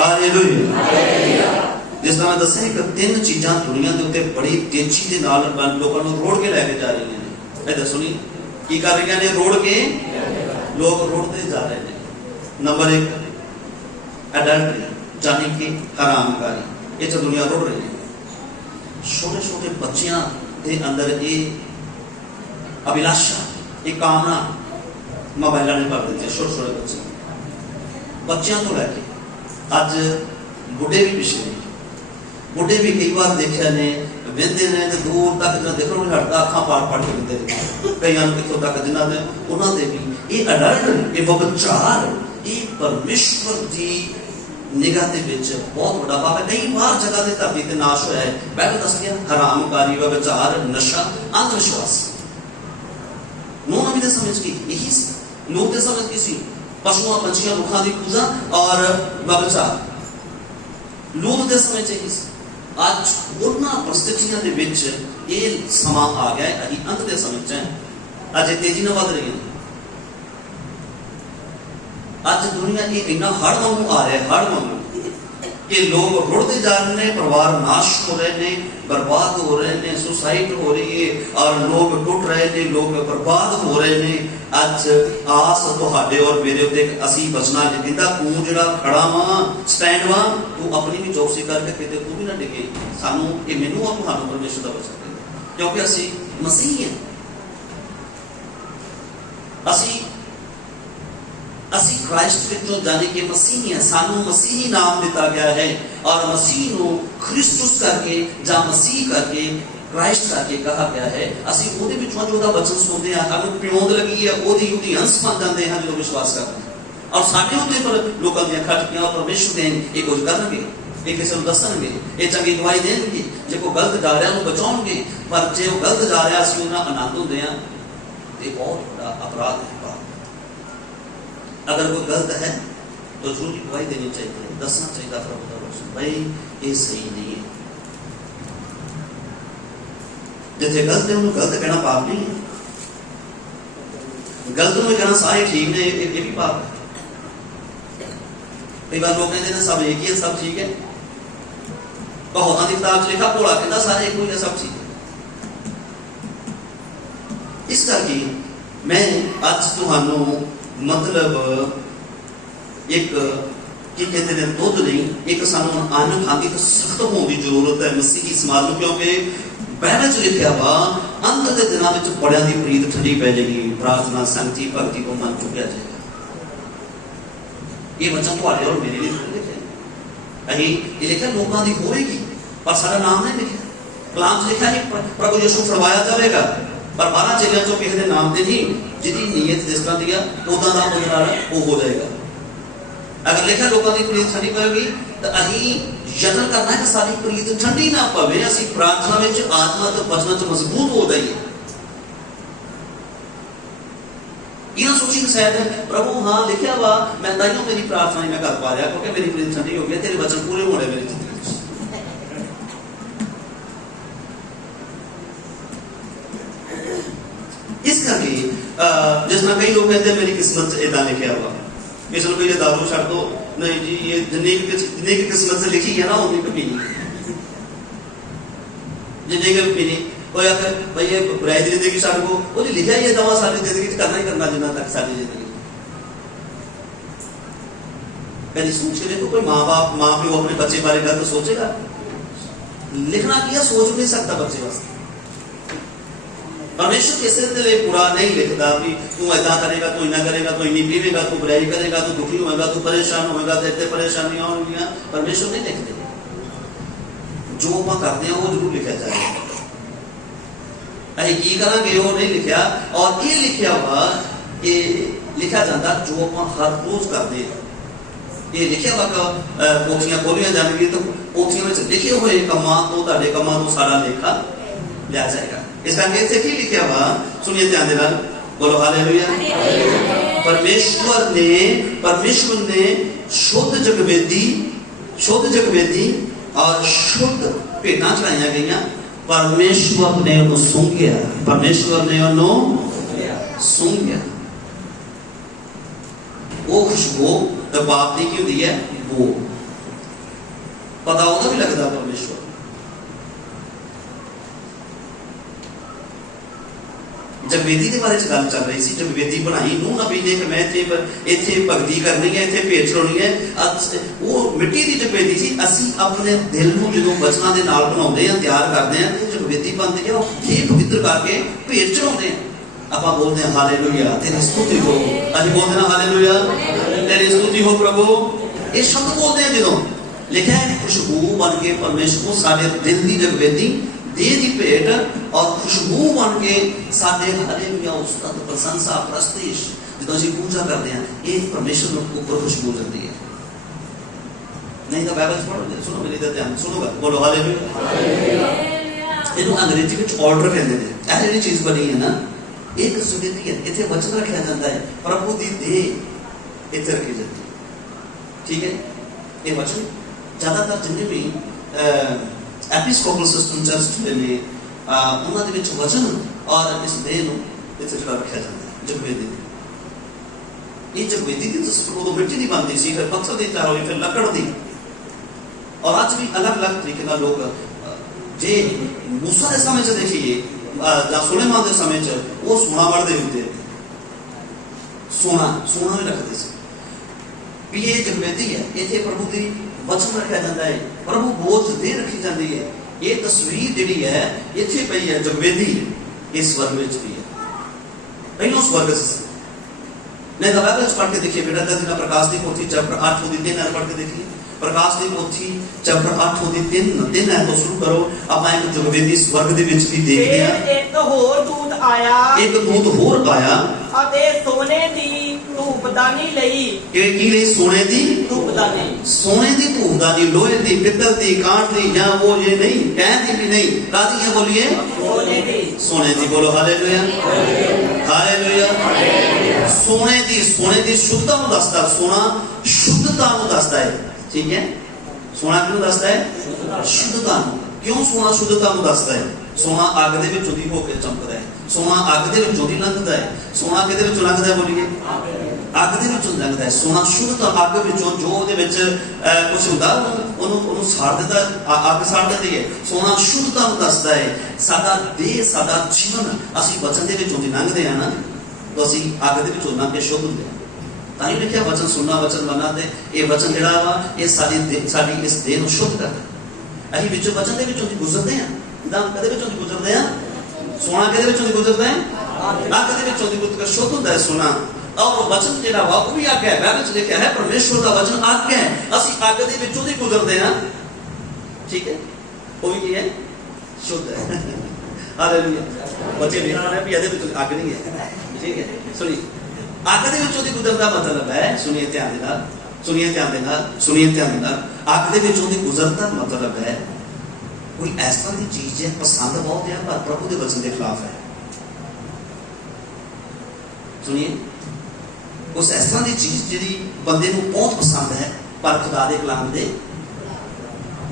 हालेलुया। जिस तरह दसा कि तीन चीज़ां दुनिया के उत्ते बड़ी तेजी के नाल लोगों को रोड़ के लैके जा रही हैं। मैं दसो नहीं की कर रही ने रोड़ के लोग रोड़ते जा रहे हैं। नंबर 1 एडल्टरी यानी कि हरामकारी ये तो दुनिया रोड़ रही है। छोटे छोटे बच्चों के अंदर ये अभिलाषा ये कामना मोबाइल ने भर दी। छोटे छोटे बच्चों तो लैके अज बुढ़े भी पिछले बुढ़े भी कई बार देखा ने वेंदे ने तो दूर तक जो देखो नहीं हटता अखा पाड़ पाड़ के वेंदे कई कितों तक जिन्होंने उन्होंने भी ये अडल्ट ये व्यभिचार ये परमेश्वर की निगाह के विच बहुत बड़ा पाप है। कई बार जगह से धरती ते नाश होया है। बाइबल दस गया हरामकारी व्यभिचार नशा अंधविश्वास नूह नबी दे समय की यही सी। नूह दे समय की सी पशुओं पंछियों रुखों की पूजा और व्यभिचार। लूत दे समय च यही आज उन्हां परिस्थितियों के विच ये समा आ गया है। अभी अंत के समय च अज तेजी न वध रही है। आज दुनिया की इन्ना हड़ वांगू आ रहा है हड़ वांगू कि लोग रुड़ते जा रहे हैं परिवार नाश हो रहे हैं बर्बाद हो रहे हैं सुसाइड हो रही है और लोग टुट रहे हैं लोग बर्बाद हो रहे हैं। अज आस तुहाडे और मेरे उत्ते असी बचना जिंदा तू जिहड़ा खड़ा वा स्टैंड वा तू अपनी भी चौकसी करके किते तू भी ना डिगे। सानू ये मैनू और तुहानू परमेश्वर दा वचन है क्योंकि असी मसीह हैं। असी क्राइस्ट विचों जाने के मसीह हैं। सानू मसीही नाम दिता गया है और मसीह नू क्रिस्टुस करके जा मसीह करके क्राइस्ट करके कहा गया है। असी ओदे विचों जो दा वचन सुनते हैं अगर प्योंद लगी है ओदी ओदी अंश बन जाते हैं जो विश्वास करते हैं और साडे उत्ते पर लोकां दी खटकियां और परमेश्वर दे ये कुछ करनगे ये किसी को दसणगे ये चंगी दवाई देणगे जे कोई गलत जा रहा उन्हें बचाउणगे पर जे वो गलत जा रहा असी उन्हां आनंद हुंदे हां ते बहुत बड़ा अपराध है। अगर कोई गलत है तो झूठी गवाही देनी चाहिए दसना चाहिए प्रभु का वचन भाई ये सही नहीं है। जिथे गलत है उन्हें गलत कहना पाप नहीं है। गलत में कहना सारे ठीक ने ये भी पाप है। कई बार लोग कहते हैं सब एक ही है सब ठीक है। बहुतां दी किताब च लिखा भोला कहता सारे एक ही है सब ठीक है। इस करके मैं आज तुहानू मतलब एक की कहते हैं दुध नहीं एक सानू अन्न खाने की सख्त होने की जरूरत है मसीह की समाज में क्योंकि बाइबल च लिखा वा अंत के दिनों में बड़ियां दी प्रीत ठंडी पै जाएगी प्रार्थना संगति भक्ति को मन चुकिया जाएगा। ये वचन तुम्हारे और मेरे लिए लिखे अही ये लिखा लोगों की होएगी पर सारा नाम नहीं लिखा। कलाम च लिखा है प्रभु यीशु फरमाया जाएगा पर 12 चेलियां चों किसी के नाम से नहीं जिहदी नीयत जिस तरह दी उदा दा वो हो जाएगा। अगर लिखा लोगों की प्रीत ठंडी पवेगी तो अही यत्न करना है कि सारी प्रीत ठंडी ना पवे असी प्रार्थना में आत्मा तो वचन च मजबूत हो जाइए। यह सोची शायद प्रभु हाँ लिखा वा मैं ताइयों मेरी प्रार्थना नहीं मैं कर पा रहा क्योंकि मेरी प्रीत ठंडी हो गई तेरे वचन पूरे हो रहे मेरी जिंदगी। इस करके जिस तरह कई लोग कहते हैं मेरी किस्मत से इदा लिखा हुआ किसी को ये दारू छड़ दो नहीं जी ये जिन्हें की किस्मत से लिखी है ना उन्हीं को पीनी जिन्हें की पीनी कोई आकर भाई ये बुराई दी जिंदगी छड़ को वो लिखा ही है दवा सारी जिंदगी करना ही करना जिन्ना तक सारी जिंदगी। कभी सोच के देखो कोई माँ प्यो अपने बच्चे बारे गलत तो सोचेगा लिखना किया सोच नहीं सकता बच्चे वास्ते। परमेश्वर किसी के लिए बुरा नहीं लिखता कि तू ऐसा करेगा तू इना करेगा तू इन्नी पीवेगा तू बुराई करेगा तू दुखी होगा तू परेशान होगा तेरे परेशानियां होंगी परमेश्वर नहीं लिखते। जो हम करते हैं वो जरूर लिखा जाएगा। ਅਸੀਂ ਕੀ ਕਰਾਂਗੇ ਉਹ ਨਹੀਂ ਲਿਖਿਆ। ਔਰ ਇਹ ਲਿਖਿਆ ਵਾ, ਇਹ ਲਿਖਿਆ ਜਾਂਦਾ ਜੋ ਆਪਾਂ ਹਰ ਰੋਜ਼ ਕਰਦੇ ਹਾਂ। ਇਹ ਲਿਖਿਆ ਵਾ ਕਿ ਪੋਥੀਆਂ ਖੋਲੀਆਂ ਜਾਣਗੀਆਂ ਤਾਂ ਪੋਥੀਆਂ ਵਿੱਚ ਲਿਖੇ ਹੋਏ ਕੰਮਾਂ ਤੋਂ, ਤੁਹਾਡੇ ਕੰਮਾਂ ਤੋਂ ਸਾਰਾ ਲੇਖਾ ਲਿਆ ਜਾਏਗਾ। ਇਸ ਕਰਕੇ ਇੱਥੇ ਕੀ ਲਿਖਿਆ ਵਾ, ਸੁਣੀਏ ਧਿਆਨ ਦੇ ਨਾਲ, बोलो हालेलुया। परमेश्वर ने शुद्ध जगवेदी और शुद्ध भेंटां चढ़ाई गई। परमेश्वर ने उन्हें सूंघिया, परमेश्वर ने उन्हें सूंघिया। वो खुशबू तो बाप की होती है, वो पता होता भी लगता परमेश्वर। जगवेदी के बारे गल चल रही थी। जगवेदी बनाई नूह नबी ने कि मैं इत्थे भगती करनी है, इत्थे भेंट चढ़ानी है। वो मिट्टी की जगवेदी थी। असी अपने दिल को जो वचनां दे नाल बनाउंदे हैं, तैयार करते हैं, तो जगवेदी बनती है। ये पवित्र करके भेंट चढ़ाउंदे हैं। आप बोलते हैं हालेलुया, तेरी स्तुति हो। अज बोलते हैं हालेलुया, तेरी स्तुति हो प्रभु। ये शब्द बोलते हैं जो लिखा है, खुशबू बन के परमेश्वर को साडे दिल की जगवेदी देह की भेंट और खुशबू बन के साडे हालेलुया उस्तत प्रशंसा प्रस्तीश जो असीं पूजा करते हैं, ये परमेश्वर के ऊपर खुशबू जाती है। नहीं तो बाइबल पढ़ो, सुनो मेरी ध्यान सुनोगा, बोलो हालेलुया। इन्हों अंग्रेजी में ऑर्डर कहते हैं। ऐसी चीज बनी है ना, एक जगवेदी है, इतने वचन रखा जाता है, प्रभु की देह इतने रखी जाती है। ठीक है, ये वचन ज्यादातर जिन्हें भी एपिस्कोपल सिस्टम चर्च ने उन्होंने विच वचन और इस देह नूं इत्थे जिहड़ा रखिया जाता है जगवेदी। ये जगवेदी की तो मिट्टी की बनती सी, फिर पत्थर की तैयार हुई, फिर लकड़ की। और अज भी अलग अलग तरीके का लोग जे मूसा के समय च देखिए या सुलेमान के समय च वो सोना वढ़ते होंगे, सोना भी रखते थे। भी ये जगवेदी है, इतने प्रभु की वचन रखा जाता है, प्रभु बोझ दे रखी जाती है। ये तस्वीर जी है इतने पई है, जगवेदी इस स्वर्ग में भी है, पहलों स्वर्ग से। नहीं तो बाइबल पढ़ के देखिए बेटा, जिन्हें प्रकाश की पोथी चैप्टर 8 होती 3 पढ़ के देखिए। प्रकाश की पोथी चैप्टर 8 होती 3 है तो शुरू करो। अब एक जगवेदी स्वर्ग दे विच भी देखते हैं। एक होर दूत आया, एक दूत होर आया अते सोने दी धूपदानी लई। की ले सोने दी धूपदानी, सोने दी धूपदानी, लोहे दी, पित्तल दी, कांच दी, या वो ये नहीं कहती भी नहीं, राजी है बोलिए सोने दी, सोने दी। बोलो हालेलुया, हालेलुया। सोने दी शुद्धता को दसदा, सोना शुद्धता को दसदा है। ठीक है, सोना क्यों दसदा है? शुद्धता। क्यों सोना शुद्धता को दसदा है? सोना अग दे विचों दी होके चमकदा है, सोना अग दे विचों दी लंघदा है। सोना किहदे विचों लंघदा है बोलिए? अग दे विचों लंघदा है। सोना शुद्धता अग विचों जो उहदे विच कुछ हुंदा ओनू साड़ दिंदा, अग साड़ दिंदी है। सोना शुद्धता को दसदा है। साडा देह, साडा जीवन असीं वचन दे विचों दी लंघदे हां ना, तो असीं अग दे विचों लंघ के शुद्ध हुंदे हां। ताई लिखिया वचन सुनना, वचन मनना, ते ये वचन जिहड़ा वा ये साडी इस देह नूं शुद्ध करदा। असीं विचों वचन दे विचों दी गुजरदे हां। दाम कदे विचों दी गुजरदे हां? सोना किहदे विचों दी गुजरदा है? अग दे विचों दी गुजर के शुद्ध हुंदा है सोना। और वचन जिहड़ा वा वो भी आज्ञा है, बाइबल च लिखिया है, परमेश्वर दा वचन आज्ञा है। असीं अग दे विचों दी गुजरदे हां। ठीक है, वो भी है शुद्ध है। हालेलुया। बच्चे देख रहे हैं भी इहदे विचों अग नहीं है। ठीक है, सुनिए, अग दे विचों दी गुजरदा मतलब है, सुनिए ध्यान दे नाल, सुनिए ध्यान दे नाल, सुनिए ध्यान दे नाल, अग दे विचों दी गुजरदा मतलब है कोई इस तरह की चीज है, पसंद बहुत है पर प्रभु के वचन के खिलाफ है। सुनिए, उस इस तरह की चीज जी बंदे को बहुत पसंद है पर खुदा के कलाम दे।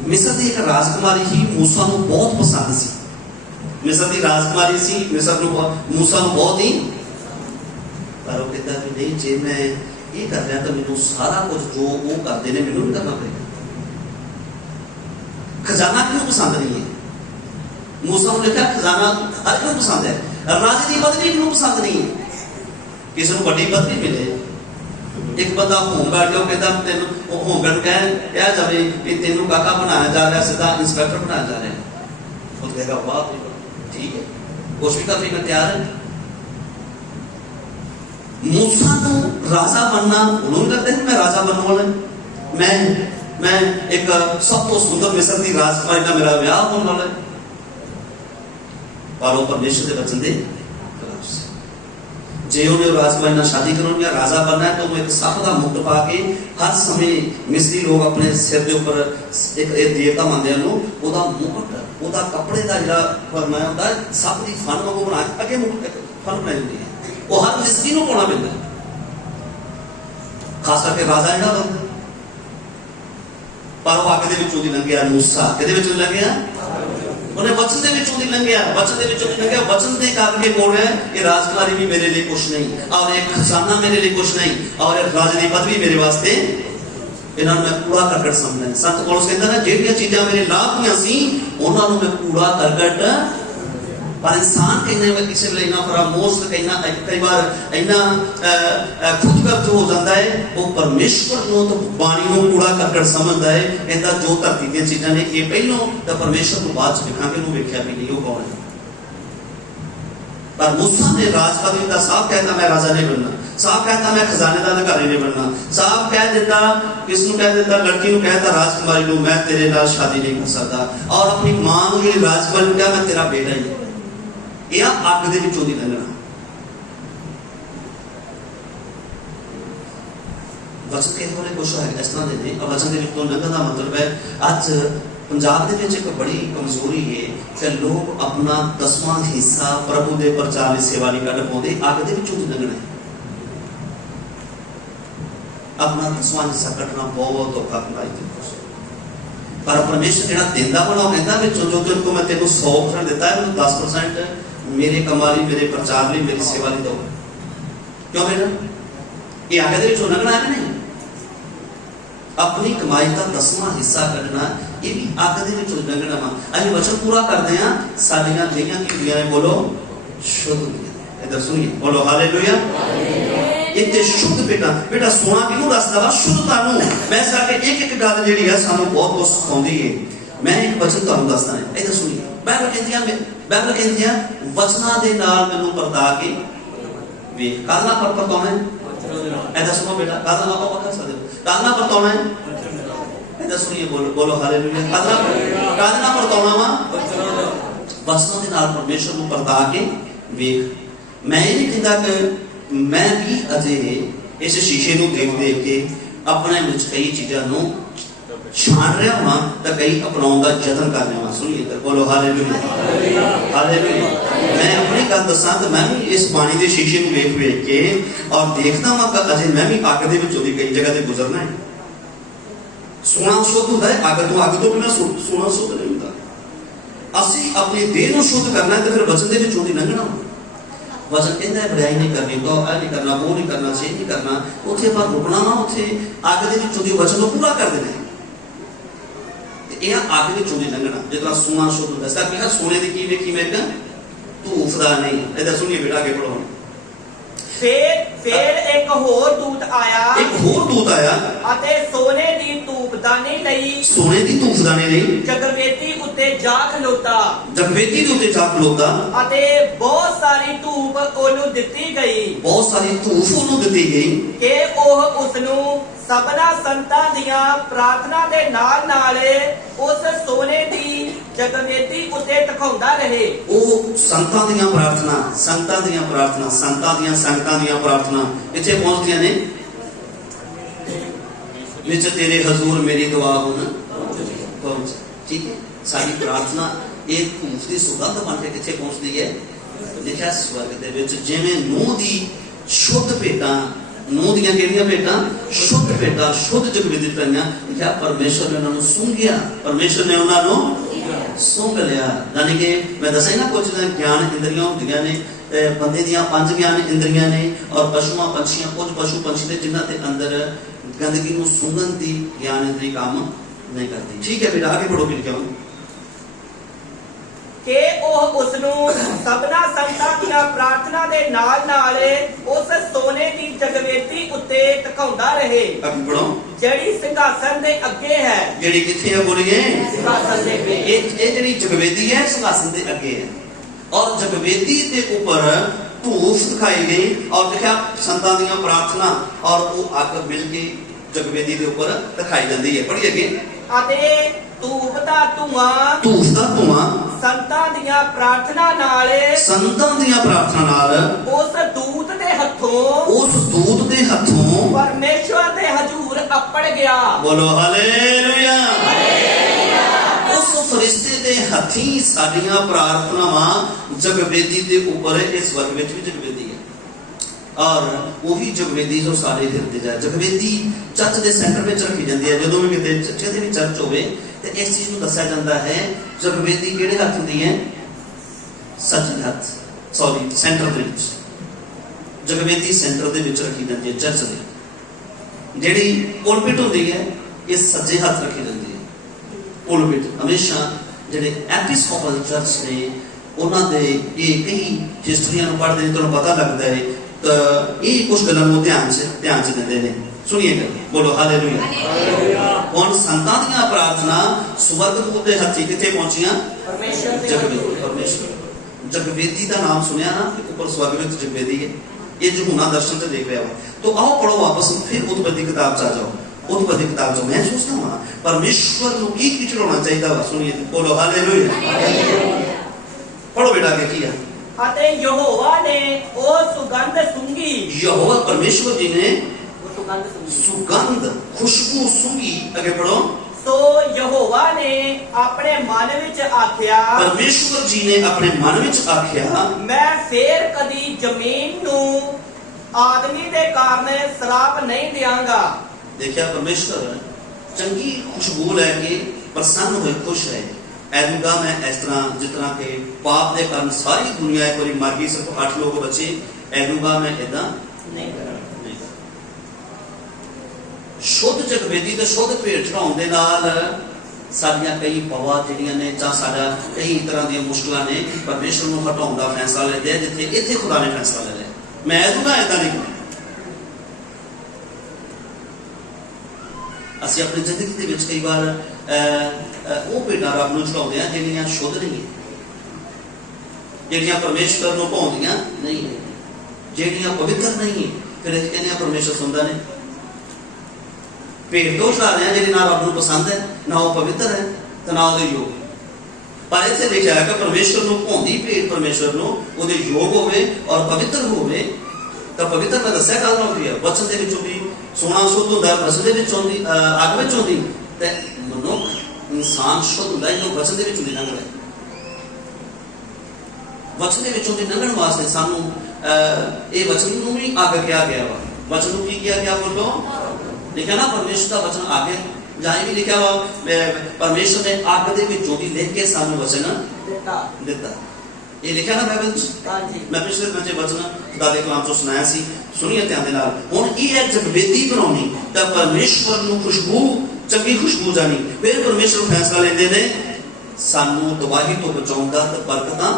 मिस्र की एक राजकुमारी ही मूसा को बहुत पसंद सी। मिस्र की राजकुमारी सी, मिस्र को मूसा को बहुत ही, पर वो कहता कि नहीं, जे मैं ये कर रहा तो मैनू सारा कुछ जो वो करते हैं मैनू भी करना पड़ेगा। खजाना क्यों पसंद नहीं है? मूसा ने लिखा खजाना हर क्यों पसंद है, राजे की पदवी क्यों पसंद नहीं है? किसी को बड़ी पदवी मिले, एक बंदा होमगार्ड जो कहता तेन होमगार्ड कह जाए कि तेनों काका बनाया जा रहा है, सीधा इंस्पेक्टर बनाया जा रहा है, वो कहेगा वाह ठीक है, कुछ भी करने को तैयार है। मूसा को राजा बनना, उन्होंने लगता है मैं राजा बनने वाला, मैं एक सब तो सुंदर मिस्र की राजकुमारी का मेरा ब्याह होने वाला है। पर वो परमेश्वर के वचन के खिलाफ सी। जे उन्हें राजकुमारी नाल शादी कराउणी या राजा बनना है तो उन्हें एक सप का मुकुट पा के हर समय मिस्री लोग अपने सिर के उपर एक देवता मानते हैं ओदा मुकुट ओदा कपड़े का जिहड़ा बनाया होता है सप की फन वांगू बना के अगे मुकुट फन बनाई होती है वो हर मिस्री को पाउणा पैंदा है खास करके राजा जिहड़ा बनदा पर वो आगे दे विचों दी लंघिया मूसा किहदे विचों लंघिया उन्हें वचन दे विचों दी लंघिया वचन दे विचों दी लंघिया वचन दे करके बोल रहा है ये राजकुमारी भी मेरे लिए कुछ नहीं और एक खजाना मेरे लिए कुछ नहीं और एक राज दी पदवी मेरे वास्ते इन्हां मैं कूड़ा करकट समझना है। संत पौलुस कहंदा ना जेड़ियां चीजां मेरे लाभ दियां सी उन्हां नूं मैं कूड़ा करकट पर इंसान कहने में किसी वे इन्ना फरामोश कहना कई बार इन्ना खुदगर्ज हो जाता है वो परमेश्वर को तो बाणी को कूड़ा करकट समझता है कहता जो धरती दी चीज़ां ने ये पहलों तो परमेश्वर को बाद देखा कि वेख्या भी नहीं वो कौन है। पर मूसा ने राजपद का साफ कहता मैं राजा नहीं बनना साफ कहता मैं खजाने का अधिकारी नहीं बनना साफ कह देता किसनों कह देता लड़की को कहता राजकुमारी को मैं तेरे नाल शादी नहीं कर सकता और अपनी मां को राजकुमारी क्या मैं तेरा बेटा ही यह अग दे विचों दी लंघना वचन कहने वाले कुछ है इस तरह दे और वचन के विचों लंघन का मतलब है आज पंजाब दे विच एक बड़ी कमजोरी है कि लोग अपना 10वां हिस्सा प्रभु दे प्रचार दी सेवा नहीं कर पाउंदे अग दे विचों दी लंघना है अपना 10वां हिस्सा कटना बहुत औखा ਹੁੰਦਾ है पर परमेश्वर जेड़ा देंदा बना कहता विचों जो तुमको मैं तेरे को 100% देता है मैं 10% मेरे कमाली मेरे प्रचार लिए मेरी सेवा ली दो क्यों बेटा ये आगे दे विचों लंघना है नहीं अपनी कमाई का 10वां हिस्सा कटना ये भी आगे दे विचों लंघना वा अभी वचन पूरा करते हैं साडियां लेइयां कीतियां ने बोलो शुद्ध इधर सुनिए बोलो हालेलुया इतने शुद्ध बेटा बेटा सोना किनू दसदा वा शुद्धता नू मैं साके एक एक गल जेहड़ी है सानू बहुत कुछ सिखाउंदी है मैं एक वचन तुहानू दसदा है इधर सुनिए बाइबल कहती है वचना दे नाल मैनू परता के वेख काला पर परताउणा है इधर सुनो बेटा काला ना पापा कर सकदे काला परताउणा है इधर सुनिए बोलो हालेलुया काला परताउणा वा वचना दे नाल परमेश्वर नू परता के वेख मैं ये नहीं कहता कि मैं भी अजे इस शीशे को देख के अपने विच कई चीज़ों को छान रहा हूं तो कई अपनाने का जतन कर रहा हूं सुनिए इधर बोलो हालेलुया हालेलुया मैं अपनी गल दसा तो मैं भी इस पानी के शीशे को वेख के और देखता वा कि अजे मैं भी अग दे विचों दी कई जगह ते गुजरना है सोना शुद्ध होता है अग तो बिना सोना शुद्ध नहीं होता असी अपनी देह को शुद्ध करना है तो फिर वचन दे विचों दी लंघना वचन कहता है बुराई नहीं करनी तो नहीं करना वो नहीं करना सही नहीं करना उसे पर रुकना ना उसे आगे दे विचों दी वचन को पूरा कर देना यह आगे विचों दी लंघना जितना सोना शुद्ध होता है इसका क्या सोने दी कीमे कीमे का धूफदा नहीं इधर सुनिए बेटा आगे पढ़ो फिर एक होर दूत आया अते सोने दी धूपदानी लई जगवेदी उत्ते जा खलोता अते बहुत सारी धूप ओनू दित्ती गई कि ओह उसनू सबना संतां दियां प्रार्थना दे नाल नाल उस सोने दी जगवेदी उत्ते टकाउंदा रहे ओ संतां दियां प्रार्थना इत्थे पहुंचदियां ने विच तेरे हजूर मेरी दुआ हुन पहुंच ठीक है साडी प्रार्थना एक धूफ दी सुगंध बन के किथे पहुंचदी है लिखिया स्वर्ग दे विच जिवें नूह दी शुद्ध भेटां नूह दियां केड़ियां भेटां शुद्ध भेटां शुद्ध जगवेदी पाईयां लिखिया परमेश्वर ने उन्हां नूं सूंघिया परमेश्वर ने उन्हां नूं सूंघ लिया यानी कि मैं दस्सिया ना कुछ ज्ञान इंद्रियां हुंदियां ने बंदे दियां 5 ज्ञान इंद्रियां ने और पशुआं पंछियां कुछ पशु पंछी ने जिन्हां दे अंदर गंदगी नूं सूंघण दी ज्ञान इंद्री काम नहीं करती ठीक है बेटा आगे बढ़ो फिर क्या के ओह उसनू सबना संतां दियां प्रार्थना दे नाल नाल उस सोने दी जगवेदी उत्ते टकाउंदा रहे अभी बढ़ो जेड़ी सिंहासन दे अगे है जेड़ी किथे है बोलिए सिंहासन दे अगे ये जेड़ी जगवेदी है सिंहासन दे अगे है और जगवेदी के ऊपर धूफ दिखाई गई और देखा संतां दियां प्रार्थना और वो अग मिल के जगवेदी के ऊपर दिखाई जाती है पढ़िए अगे अते ਧੂਪ ਦਾ ਧੂਆਂ ਧੂਫ ਦਾ ਧੂਆਂ ਸੰਤਾਂ ਦੀਆਂ ਪ੍ਰਾਰਥਨਾ ਨਾਲ ਸੰਤਾਂ ਦੀਆਂ ਪ੍ਰਾਰਥਨਾ ਨਾਲ ਉਸ ਦੂਤ ਦੇ ਹੱਥੋਂ ਉਸ ਦੂਤ ਦੇ ਹੱਥੋਂ ਪਰਮੇਸ਼ਵਰ ਦੇ ਹਜ਼ੂਰ ਅੱਪੜ ਗਿਆ। ਬੋਲੋ ਹਾਲੇਲੂਇਆ। ਉਸ ਫਰਿਸ਼ਤੇ ਦੇ ਹੱਥੀਂ ਸਾਡੀਆਂ ਪ੍ਰਾਰਥਨਾਵਾਂ ਜਗਵੇਦੀ ਦੇ ਉੱਪਰ ਇਸ ਵਰਗ ਵਿੱਚ ਵੀ ਜਗਵੇਦੀ ਹੈ ਔਰ ਉਹੀ ਜਗਵੇਦੀ ਜੋ ਸਾਡੇ ਦਿਲ ਤੇ ਜਾ ਜਗਵੇਦੀ ਚਰਚ ਦੇ ਸੈਂਟਰ ਵਿੱਚ ਰੱਖੀ ਜਾਂਦੀ ਹੈ। ਜਦੋਂ ਵੀ ਕਿਤੇ ਚਰਚ ਦੀ ਚਰਚ ਹੋਵੇ ਤੇ ਇਸ ਚੀਜ਼ ਨੂੰ ਦੱਸਿਆ ਜਾਂਦਾ ਹੈ ਜਗਵੇਦੀ ਕਿਹੜੇ ਹੱਥ ਹੁੰਦੀ ਹੈ? ਸੱਜੇ ਹੱਥ ਸੈਂਟਰ ਦੇ ਵਿੱਚ ਜਗਵੇਦੀ ਸੈਂਟਰ ਦੇ ਵਿੱਚ ਰੱਖੀ ਜਾਂਦੀ ਹੈ ਚਰਚ ਦੇ। ਜਿਹੜੀ ਪੁਲਪਿਟ ਹੁੰਦੀ ਹੈ ਇਹ ਸੱਜੇ ਹੱਥ ਰੱਖੀ ਜਾਂਦੀ ਹੈ। ਪੁਲਪਿਟ ਹਮੇਸ਼ਾ ਜਿਹੜੇ ਐਪੀਸਕੋਪਲ ਚਰਚ ਨੇ ਉਹਨਾਂ ਦੇ ਇਹ ਕਈ ਹਿਸਟਰੀਆਂ ਨੂੰ ਪੜ੍ਹਦੇ ਨੇ ਤੁਹਾਨੂੰ ਪਤਾ ਲੱਗਦਾ ਹੈ ਤਾਂ ਇਹ ਕੁਝ ਗੱਲਾਂ ਨੂੰ ਧਿਆਨ 'ਚ ਦਿੰਦੇ ਨੇ। ਸੁਣੀਏ ਗੱਲ, ਬੋਲੋ ਹਾਲੇਲੂਇਆ। ਹੁਣ ਸੰਤਾਂ ਦੀਆਂ ਪ੍ਰਾਰਥਨਾ ਸਵਰਗਦੂਤ ਦੇ ਹੱਥੀਂ ਕਿੱਥੇ ਪਹੁੰਚੀਆਂ? ਪਰਮੇਸ਼ਵਰ। ਜਗਵੇਦੀ ਦਾ ਨਾਮ ਸੁਣਿਆ ਨਾ ਕਿ ਉੱਪਰ ਸਵਰਗ ਵਿੱਚ ਜਗਵੇਦੀ ਹੈ। ਇਹ ਯਹੂਨਾ ਦਰਸ਼ਨ ਤੇ ਦੇਖ ਰਿਹਾ ਹੋ तो आओ पढ़ो वापस फिर उत्पत्ति किताब च आ जाओ। उत्पत्ति किताब च मैं सोचता हूँ परमेश्वर को की चढ़ाना चाहिए। सुनिए बोलो हालेलुया। पढ़ो बेटा के किया ਅਤੇ ਯਹੋਵਾ ਨੇ ਉਹ ਸੁਗੰਧ ਸੁੰਘੀ। यहोवा परमेश्वर जी ने ਉਹ ਸੁਗੰਧ ਸੁੰਘੀ सुगंध खुशबू सूंघी। आगे पढ़ो। ਸੋ ਯਹੋਵਾ ਨੇ ਆਪਣੇ ਮਨ ਵਿੱਚ ਆਖਿਆ परमेश्वर जी ने अपने मन में आख्या ਮੈਂ ਫੇਰ ਕਦੀ ਜ਼ਮੀਨ ਨੂੰ आदमी के कारण श्राप नहीं देंगा। देखिए परमेश्वर चंगी खुशबू लैके प्रसन्न हुए खुश है। ऐनुगा में इस तरह जितना के पाप के कारण सारी दुनिया एक बारी मर गई, सिर्फ 8 लोग बचे। ऐनुगा में इदा नहीं शुद्ध जगवेदी ते शुद्ध भेंट चढ़ाउण दे नाल साडियां कई पवा जिहड़ियां ने जां साडा कई तरह दी मुश्किलां ने परमेश्वर नूं हटाउण दा फैसला लेदे जिथे इत्थे खुदा ने फैसला ले लिया। मैं दूंगा ऐसा नहीं ਅਸੀਂ ਆਪਣੀ ਜ਼ਿੰਦਗੀ ਦੇ ਵਿੱਚ ਕਈ ਵਾਰ ਉਹ ਭੇਡਾਂ ਰੱਬ ਨੂੰ ਚੜਾਉਂਦੇ ਆ ਜਿਹੜੀਆਂ ਸ਼ੁੱਧ ਨਹੀਂ ਹੈ, ਜਿਹੜੀਆਂ ਪਰਮੇਸ਼ਵਰ ਨੂੰ ਭਾਉਂਦੀਆਂ ਨਹੀਂ ਹੈ, ਜਿਹੜੀਆਂ ਪਵਿੱਤਰ ਨਹੀਂ ਹੈ। ਫਿਰ ਇਹ ਕਹਿੰਦੇ ਆ ਪਰਮੇਸ਼ਵਰ ਸੁਣਦਾ ਨਹੀਂ। ਭੇਡ ਤੋਂ ਚੜਾ ਰਹੇ ਆ ਜਿਹੜੀ ਨਾ ਰੱਬ ਨੂੰ ਪਸੰਦ ਹੈ, ਨਾ ਉਹ ਪਵਿੱਤਰ ਹੈ ਤੇ ਨਾ ਉਹਦੇ ਯੋਗ। पर इसे लिखा है कि परमेश्वर को भौंदी भेड़ परमेश्वर को ਉਹਦੇ ਯੋਗ ਹੋਵੇ ਔਰ ਪਵਿੱਤਰ ਹੋਵੇ ਤਾਂ ਪਵਿੱਤਰ ਮੈਂ ਦੱਸਿਆ ਗੱਲ ਹੁੰਦੀ ਹੈ ਵਚਨ ਦੇ ਵਿੱਚੋਂ ਵੀ ਸੋਨਾ ਸ਼ੁੱਧ ਹੁੰਦਾ, ਵਚਨ ਦੇ ਵਿੱਚ ਹੁੰਦੀ ਅੱਗ ਵਿੱਚ ਹੁੰਦੀ ਤੇ ਮਨੁੱਖ ਇਨਸਾਨ ਸ਼ੁੱਧ ਹੁੰਦਾ ਇਹਨੂੰ ਵਚਨ ਦੇ ਵਿੱਚੋਂ ਦੀ ਲੰਘਦਾ। ਵਚਨ ਦੇ ਵਿੱਚੋਂ ਦੀ ਲੰਘਣ ਵਾਸਤੇ ਸਾਨੂੰ ਇਹ ਵਚਨ ਨੂੰ ਵੀ ਅੱਗ ਕਿਹਾ ਗਿਆ ਵਾ। ਵਚਨ ਨੂੰ ਕੀ ਕਿਹਾ ਗਿਆ? ਬੋਲੋ ਲਿਖਿਆ ਨਾ परमेश्वर ਦਾ ਵਚਨ ਆਗੇ जाए भी लिखा हुआ परमेश्वर ने आग दे विचों दी लिख के सानू वचन दिता। ये लिखा ना बाइबल। मैं पिछले दिन च वचन खुदा दे कलाम चों सुनाया सी, सुनिए ध्यान दे नाल। हुण ये है जगवेदी बनाउणी तां परमेश्वर नूं खुशबू चंगी खुशबू जानी। फिर परमेश्वर फैसला लेंदे ने सानू तबाही तो बचाउंदा ते बरकतां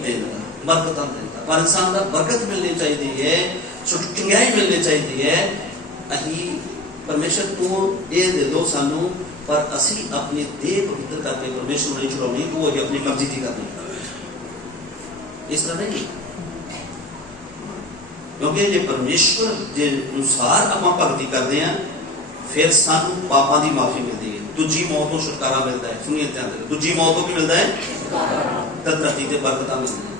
देंदा, बरकतां देंदा। पर इंसान दा बरकत मिलनी चाहिए है, चंगाई मिलनी चाहिए है। अही परमेश्वर तू ये दे दो सानू, पर असी अपनी देह पवित्र करके परमेश्वर नहीं छुड़ानी, वो है अपनी मर्जी की करनी। इस तरह नहीं, क्योंकि जे परमेश्वर के अनुसार आपां भगती करते हैं फिर सानू पापां दी माफी मिलती है, दूजी मौत तो छुटकारा मिलता है। सुनिए ध्यान दे, दूजी मौत तो की मिलता है? धरती ते बरकतां मिलदी है।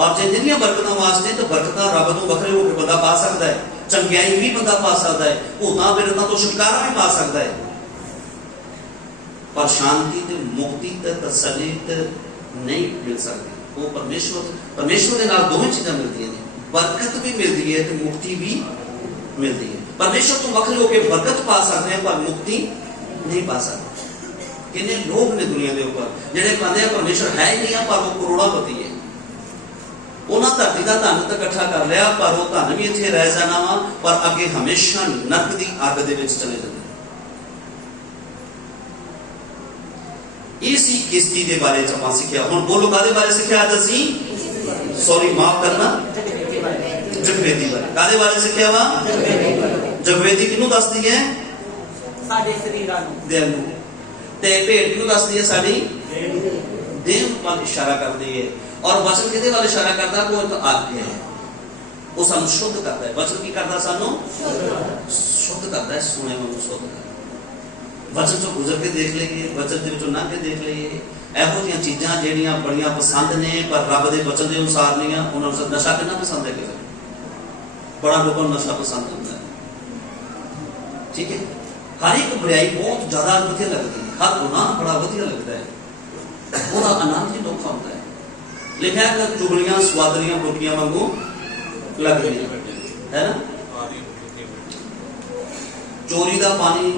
और जे जिन्नियां बरकतां वास्ते तो बरकतां रब तों वखरे होकर बंदा पा सकता है, चंगियाई भी बंदा पा सकता है, भूतां बिरतां तो छुटकारा भी पा सकता है, पर शांति ते मुक्ति ते तसल्ली ते नहीं मिल सकती। वो परमेश्वर के नाल दोवें चीज़ां मिलदियां ने, बरकत भी मिलती है तो मुक्ति भी मिलती है। परमेश्वर तो वखरे होकर बरकत पा सकते हैं पर मुक्ति नहीं पा सकते। कितने लोग ने दुनिया के ऊपर जिहड़े कहंदे परमेश्वर है ही नहीं पर वो करोड़ापति है, उन्हें धरती का धन तो इकट्ठा कर लिया पर वो धन भी इत्थे रह जाना वा, पर अगे हमेशा नरक की अग दे विच चले जाते। इसी किस्ती के बारे च आपां सिक्ख्या। हुण बोलो कादे बारे सिक्ख्या अज असीं? सॉरी माफ करना, जगवेदी बारे। कादे बारे सिक्ख्या वा? जगवेदी किहनूं दसदी है? साडे शरीरां नूं, दिल नूं। ते भेड़ किहनूं दसदी है? साडी देह वाल इशारा करदी है। और वचन किहदे वाल इशारा करदा? वो तो आज्ञा है, वो सानू शुद्ध करता है। वचन की करदा? सानू शुद्ध करता है, सुने हुए शुद्ध करता है। वचन चो गुजर के देख लीए, वचन के विचों लंघ के देख लीए। ਇਹੋ ਜਿਹੀਆਂ ਚੀਜ਼ਾਂ ਜਿਹੜੀਆਂ ਬੜੀਆਂ ਪਸੰਦ ਨੇ ਪਰ ਰੱਬ ਦੇ ਵਚਨ ਦੇ ਅਨੁਸਾਰ ਨਹੀਂ ਆ। ਉਹਨਾਂ ਨੂੰ ਨਸ਼ਾ ਕਿੰਨਾ ਪਸੰਦ ਹੈ ਕਿਸੇ ਬੜਾ ਲੋਕਾਂ ਨੂੰ ਨਸ਼ਾ ਪਸੰਦ ਹੁੰਦਾ ਹੈ। ਠੀਕ ਹੈ, ਹਰ ਇੱਕ ਬੁਰਾਈ ਬਹੁਤ ਜ਼ਿਆਦਾ ਵਧੀਆ ਲੱਗਦੀ ਹੈ, ਹਰ ਗੁਨਾਹ ਬੜਾ ਵਧੀਆ ਲੱਗਦਾ ਹੈ, ਉਹਦਾ ਆਨੰਦ ਹੀ ਲੋਕਾਂ ਹੁੰਦਾ ਹੈ। ਲਿਖਿਆ ਹੈ ਕਿ ਚੁਗਲੀਆਂ ਸਵਾਦਲੀਆਂ ਬੁੱਕੀਆਂ ਵਾਂਗੂ ਲੱਗਦੀਆਂ ਹੈ ਨਾ। चोरी का पानी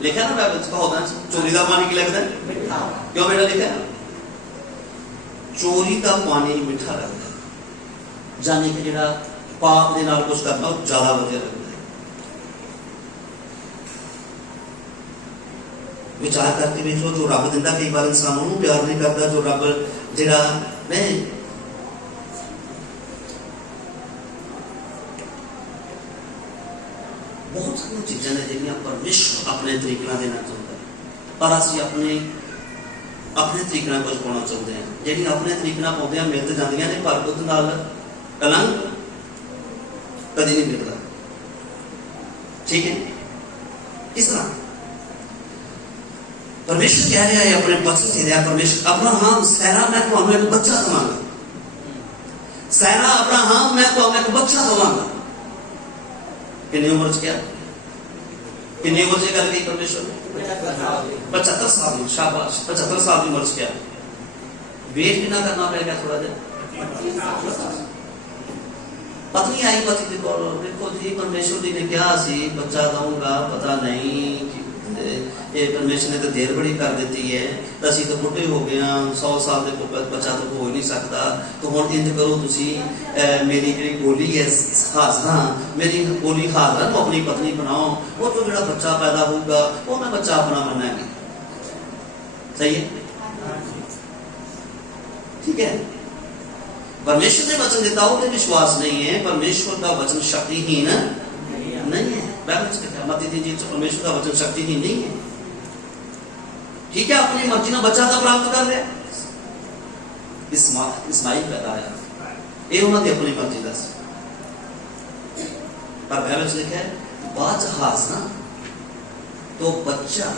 लिखा ना बाइबल च होता है, चोरी का पानी की लगता है, क्यों बेटा लिखा है? चोरी का पानी मिठा लगता है, जाने कि जेड़ा पाप दे नाल कुछ करना वो ज्यादा वधिया लगता है। विचार करके देखो, जो रब दिंदा कई बार इंसान उन्होंने प्यार नहीं करता, जो रब जेड़ा नहीं बहुत सारी चीज़ें ने जिन्हें परमेश्वर अपने तरीके देना चाहता है, पर असं अपने तरीके कुछ पाना चाहते हैं। जी अपने तरीके पाते हैं मिलते जाए ने, पर बुद्ध नाल कलंक कभी नहीं मिलता। ठीक है, इस तरह परमेश्वर कह रहा है अपने वचन से रहा, परमेश्वर अब्राहम सैरा मैं तुम्हें एक बच्चा दवांगा, सैरा अब्राहम मैं तुम्हें एक बच्चा दवांगा। कितनी उम्र क्या, कितनी उम्र से गल गई परमेश्वर ने? 75 साल में। शाबाश, 75 साल की उम्र से क्या वेट कितना करना पड़ेगा? थोड़ा देर पत्नी आई पति की कॉल, देखो जी परमेश्वर जी ने क्या सी बच्चा दूंगा, पता नहीं ये परमेश्वर ने तो देर बड़ी कर दी है, असी तो बुढ़े हो गए 100 साल के बच्चा तो हो ही नहीं सकता, तो हम इंज करो तुसी मेरी जी बोली है हाजरा, मेरी बोली हाजरा तो अपनी पत्नी बनाओ, वो तो जो बच्चा पैदा होगा वो मैं बच्चा अपना बनाएंगे। सही है, ठीक है। परमेश्वर ने वचन दिता हो विश्वास नहीं है, परमेश्वर का वचन शक्तिहीन नहीं है। मत्ती 3 परमेश्वर का वचन शक्तिहीन नहीं है। ठीक है, अपनी मर्जी ना बच्चा का प्राप्त कर रहे, इस्माइल पैदा आया, ये उन्होंने अपनी मर्जी दस, पर बाइबल लिखा है बाद हासना तो बच्चा,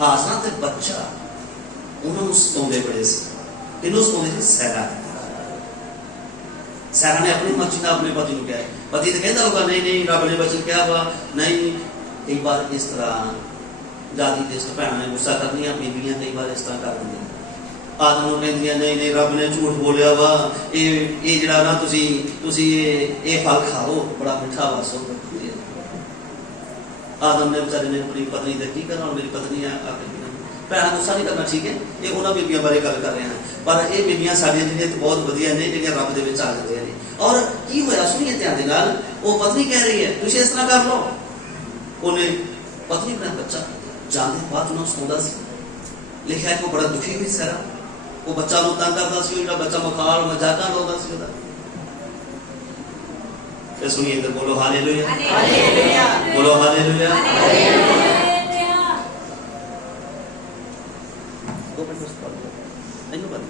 हासना तो बच्चा उन्होंने सताउंदे बड़े से, इन्होंने सताउंदे थे सैरा। सैरा ने अपनी मर्जी ना अपने पति को कहा, पति तो कहता होगा नहीं नहीं रब ने वचन क्या हुआ नहीं। एक बार इस तरह जाति देश भैन ने गुस्सा करनी, बीबियां कई बार इस तरह कर देंगे, आदमी कहदियां नहीं नहीं रब ने झूठ बोलिया वा, ये जड़ा ना तुसी तुसी ये फल खाओ बड़ा मिठा वा। सो आदम ने बेचारे ने अपनी पत्नी से की करना, मेरी पत्नी भैन गुस्सा नहीं करना, ठीक है, ये उन्होंने बीबियां बारे गल कर रहे हैं, पर ये बीबियां साडियां जिहड़ियां बहुत वधिया ने, जिहड़ियां रब दे विच आ जांदियां ने। और की होया सुनिए ध्यान दे नाल, वो पत्नी कह रही है तुसीं इस तरह कर लो, उन्हें पत्नी अपना बच्चा जाने बाद उन्होंने सौंदा सी, लिखा है कि बड़ा दुखी हुई सैरा, वो बच्चा नु तंग करता सी, जो बच्चा मखाल मजाका लाउंदा सी ओदा। ते सुनिए इधर बोलो हालेलुया, हालेलुया, बोलो हालेलुया, हालेलुया। दो मिनट बस नहीं बंद